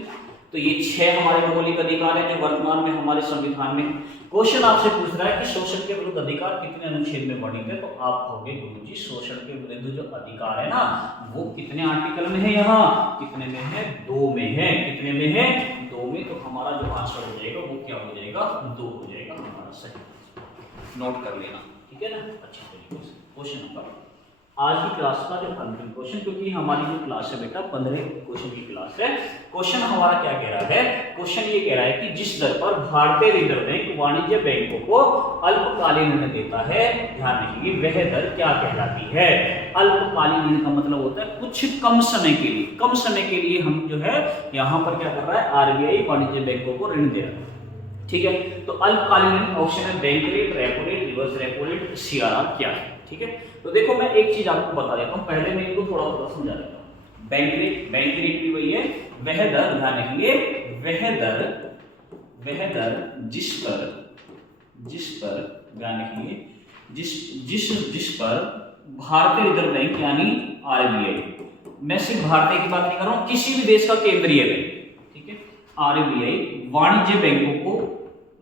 तो ये 6 हमारे मौलिक अधिकार है जो वर्तमान में हमारे संविधान में। क्वेश्चन आपसे पूछ रहा है कि शोषण के विरुद्ध अधिकार कितने अनुच्छेद में वर्णित है, तो आप कहोगे गुरुजी शोषण के विरुद्ध जो अधिकार है ना वो कितने आर्टिकल में है, यहाँ कितने में है, 2 में है। कितने में है, 2 में। तो हमारा जो आंसर हो जाएगा वो क्या हो जाएगा, 2 हो जाएगा हमारा सही। नोट कर लेना, ठीक है ना, अच्छी तरीके से। क्वेश्चन नंबर आज की क्लास का जो अंतिम क्वेश्चन, क्योंकि हमारी जो क्लास है बेटा 15 क्वेश्चन की क्लास है। क्वेश्चन हमारा क्या कह रहा है? क्वेश्चन ये कह रहा है कि जिस दर पर भारतीय रिजर्व बैंक वाणिज्य बैंकों को अल्पकालीन ऋण देता है, ध्यान रखिए, वह दर क्या कहलाती है? अल्पकालीन ऋण का मतलब होता है कुछ कम समय के लिए, कम समय के लिए हम जो है यहाँ पर क्या कर रहा है, आरबीआई वाणिज्य बैंकों को ऋण दे रहा है। ठीक है, तो अल्पकालीन ऋण ऑप्शन है bank rate, repo rate, reverse repo rate, CRR क्या है? ठीक है, तो देखो मैं एक चीज आपको बता देता हूं, पहले मैं इनको थोड़ा थोड़ा समझा देता हूं। बैंक रेट भी वही है, वह दर, ध्यान रखिए, वह दर जिस पर ध्यान रखिए, जिस पर भारतीय रिजर्व बैंक यानी आरबीआई, मैं सिर्फ भारतीय की बात नहीं कर रहा हूं, किसी भी देश का केंद्रीय बैंक, ठीक है, आरबीआई वाणिज्य बैंकों को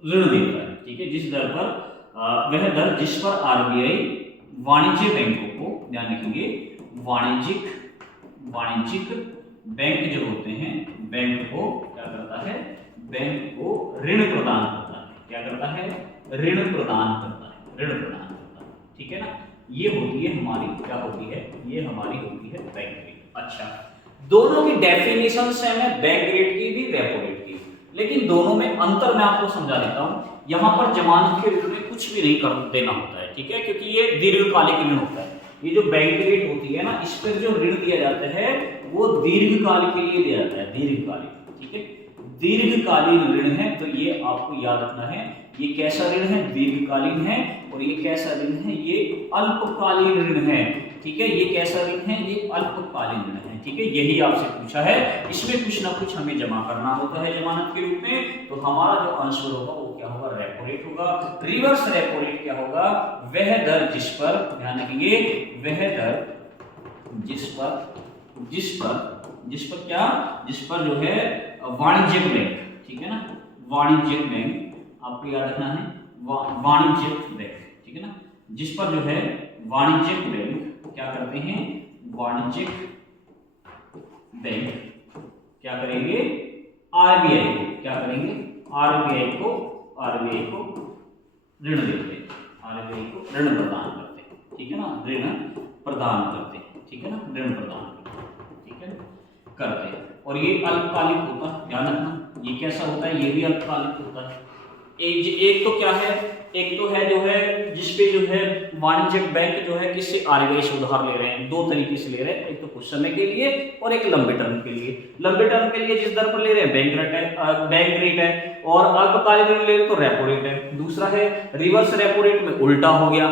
ऋण देता है। ठीक है, जिस दर पर वह दर जिस पर आरबीआई वाणिज्य बैंकों को, ध्यान रखिए, वाणिज्यिक बैंक जो होते हैं, बैंक को क्या करता है, बैंक को ऋण प्रदान करता है। क्या करता है? ऋण प्रदान करता है। ठीक है ना, ये होती है हमारी, क्या होती है, ये हमारी होती है बैंक रेट। अच्छा, दोनों की डेफिनेशन सेम है, बैंक रेट की भी, रेपो रेट की, लेकिन दोनों में अंतर मैं आपको समझा देता हूं। यहां पर जमानत के ऋण में कुछ भी नहीं कर देना होता है, ठीक है, क्योंकि ये दीर्घकालिक ऋण होता है। ये जो बैंक रेट होती है ना, इस पर जो ऋण दिया जाता है वो दीर्घकाल के लिए दिया जाता है, दीर्घकालिक। ठीक है, दीर्घकालीन ऋण है, तो ये आपको याद रखना है, ये कैसा ऋण है, दीर्घकालीन है, और ये कैसा ऋण है, ये अल्पकालीन ऋण है। ठीक है, ये कैसा ऋण है, ये अल्पकालीन ऋण है। ठीक है, यही आपसे पूछा है, इसमें कुछ ना कुछ हमें जमा करना होता है जमानत के रूप में, तो हमारा जो आंसर होगा वो क्या होगा, रेपो रेट होगा। रिवर्स रेपो रेट क्या होगा, वह दर जिस पर, ध्यान रखिए, वह दर जिस पर क्या, जिस पर जो है वाणिज्यिक बैंक, ठीक है ना, वाणिज्यिक बैंक आपको याद रखना है, वाणिज्यिक बैंक, ठीक है ना, जिस पर जो है वाणिज्यिक बैंक क्या करते हैं, वाणिज्यिक बैंक क्या करेंगे, आरबीआई को क्या करेंगे, आरबीआई को ऋण देते हैं, आरबीआई को ऋण प्रदान करते हैं। ठीक है ना, ऋण प्रदान करते हैं, ठीक है ना, ऋण प्रदान करते हैं, ठीक है, करते हैं। और ये अल्पकालिक होता है, ध्यान रखना, ये कैसा होता है, ये भी अल्पकालिक होता है। एक तो क्या है, एक तो है जो है जिसपे जो है वाणिज्यिक बैंक जो है किससे, आरबीआई से उधार ले रहे हैं, दो तरीके से ले रहे हैं, एक तो कुछ समय के लिए और एक लंबे टर्म के लिए। लंबे टर्म के लिए जिस दर पर ले रहे हैं बैंक रेट है, और अल्पकालिक ऋण ले रहे तो रेपो रेट है। दूसरा है रिवर्स रेपो रेट में उल्टा हो गया,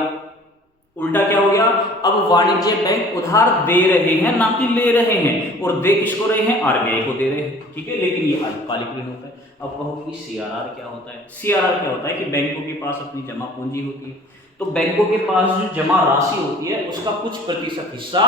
उल्टा क्या हो गया, अब वाणिज्य बैंक उधार दे रहे हैं ना कि ले रहे हैं, और दे किसको रहे हैं, आरबीआई को दे रहे हैं। ठीक है, लेकिन ये अल्पकालिक ऋण होता है। अब कहोगे सीआरआर क्या होता है? सीआरआर क्या होता है कि बैंकों के पास अपनी जमा पूंजी होती है, तो बैंकों के पास जो जमा राशि होती है उसका कुछ प्रतिशत हिस्सा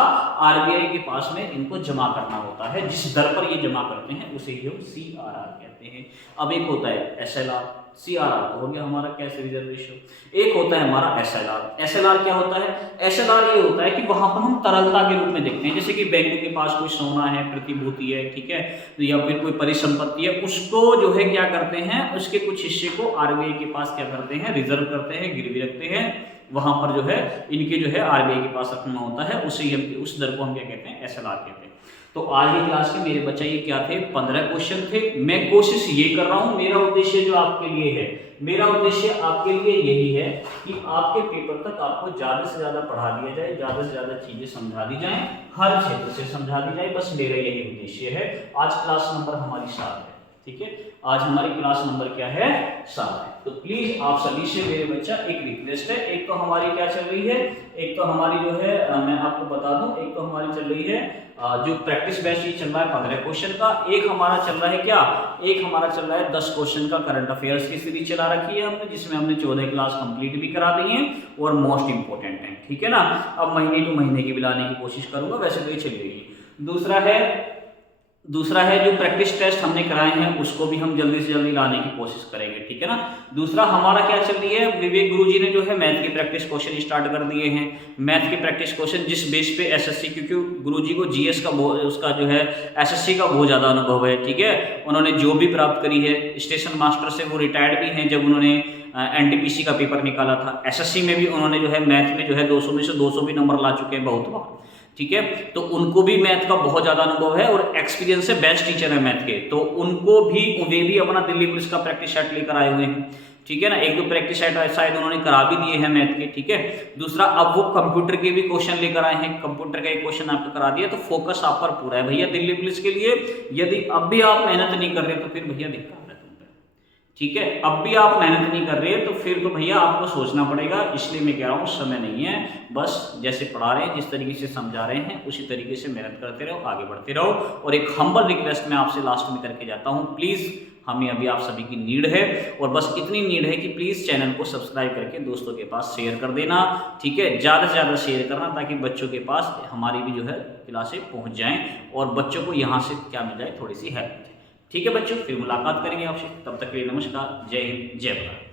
आरबीआई के पास में इनको जमा करना होता है, जिस दर पर ये जमा करते हैं उसे ही हम सीआरआर कहते हैं। अब एक होता है एसएलआर, सीआरआर तो हो गया हमारा कैश रिजर्व रेशियो, एक होता है हमारा एसएलआर। एसएलआर क्या होता है? एसएलआर ये होता है कि वहां पर हम तरलता के रूप में देखते हैं, जैसे कि बैंकों के पास कोई सोना है, प्रतिभूति है, ठीक है, या फिर कोई परिसंपत्ति है, उसको जो है क्या करते हैं, उसके कुछ हिस्से को आरबीआई के पास क्या करते हैं, रिजर्व करते हैं, गिरवी रखते हैं, वहां पर जो है इनके जो है आरबीआई के पास रखना होता है, उसे हम उस दर को हम क्या कहते हैं, एसएलआर कहते हैं। तो आज की क्लास के मेरे बच्चे ये क्या थे, 15 क्वेश्चन थे। मैं कोशिश ये कर रहा हूं, मेरा उद्देश्य जो आपके लिए है, मेरा उद्देश्य आपके लिए यही है कि आपके पेपर तक आपको ज्यादा से ज्यादा पढ़ा दिया जाए, ज्यादा से ज्यादा चीजें समझा दी जाए, हर क्षेत्र से समझा दी जाए, बस मेरा यही उद्देश्य है। आज क्लास नंबर हमारी 7 है, ठीक है, आज हमारी क्लास नंबर क्या है, 7 है। तो प्लीज आप सभी से मेरे बच्चा एक रिक्वेस्ट है, एक तो हमारी क्या चल रही है, एक तो हमारी जो है मैं आपको बता दूं, एक तो हमारी चल रही है जो प्रैक्टिस बैच ये चल रहा है 15 क्वेश्चन का, एक हमारा चल रहा है क्या, एक हमारा चल रहा है 10 क्वेश्चन का करंट अफेयर्स की सीरीज चला रखी है हमने, जिसमें हमने 14 क्लास कंप्लीट भी करा दी है और मोस्ट इंपोर्टेंट है, ठीक है ना। अब महीने टू महीने की भी लाने की कोशिश करूंगा, वैसे तो ये चल रही है। दूसरा है दूसरा है जो प्रैक्टिस टेस्ट हमने कराए हैं उसको भी हम जल्दी से जल्दी लाने की कोशिश करेंगे, ठीक है ना। दूसरा हमारा क्या चल रही है, विवेक गुरुजी ने जो है मैथ की प्रैक्टिस क्वेश्चन स्टार्ट कर दिए हैं। मैथ के प्रैक्टिस क्वेश्चन जिस बेस पे एसएससी, क्योंकि गुरुजी को जीएस का उसका जो है एसएससी का बहुत ज़्यादा अनुभव है, ठीक है। उन्होंने जॉब भी प्राप्त करी है, स्टेशन मास्टर से वो रिटायर्ड भी हैं जब उन्होंने एनटीपीसी का पेपर निकाला था। एसएससी में भी उन्होंने जो है मैथ में जो है 200 में से 200 भी नंबर ला चुके हैं बहुत बार, ठीक है। तो उनको भी मैथ का बहुत ज़्यादा अनुभव है और एक्सपीरियंस है, बेस्ट टीचर है मैथ के। तो उनको भी, वे भी अपना दिल्ली पुलिस का प्रैक्टिस सेट लेकर आए हुए हैं, ठीक है ना। एक दो प्रैक्टिस सेट शायद उन्होंने करा भी दिए हैं मैथ के, ठीक है। दूसरा, अब वो कंप्यूटर के भी क्वेश्चन लेकर आए हैं, कंप्यूटर का एक क्वेश्चन आपको करा दिया। तो फोकस आप पर पूरा है भैया दिल्ली पुलिस के लिए। यदि अब भी आप मेहनत नहीं कर रहे तो फिर भैया दिक्कत है तुम पे, ठीक है। अब भी आप मेहनत नहीं कर रहे तो फिर तो भैया आपको सोचना पड़ेगा। इसलिए मैं कह रहा हूँ समय नहीं है, बस जैसे पढ़ा रहे हैं, जिस तरीके से समझा रहे हैं उसी तरीके से मेहनत करते रहो, आगे बढ़ते रहो। और एक हम्बल रिक्वेस्ट मैं आपसे लास्ट में करके जाता हूँ, प्लीज़ हमें अभी आप सभी की नीड है, और बस इतनी नीड है कि प्लीज़ चैनल को सब्सक्राइब करके दोस्तों के पास शेयर कर देना, ठीक है। ज़्यादा से ज़्यादा शेयर करना ताकि बच्चों के पास हमारी भी जो है क्लासें पहुँच जाएँ और बच्चों को यहाँ से क्या मिल जाए, थोड़ी सी हेल्प। ठीक है बच्चों, फिर मुलाकात करेंगे आपसे, तब तक के लिए नमस्कार, जय हिंद, जय भारत।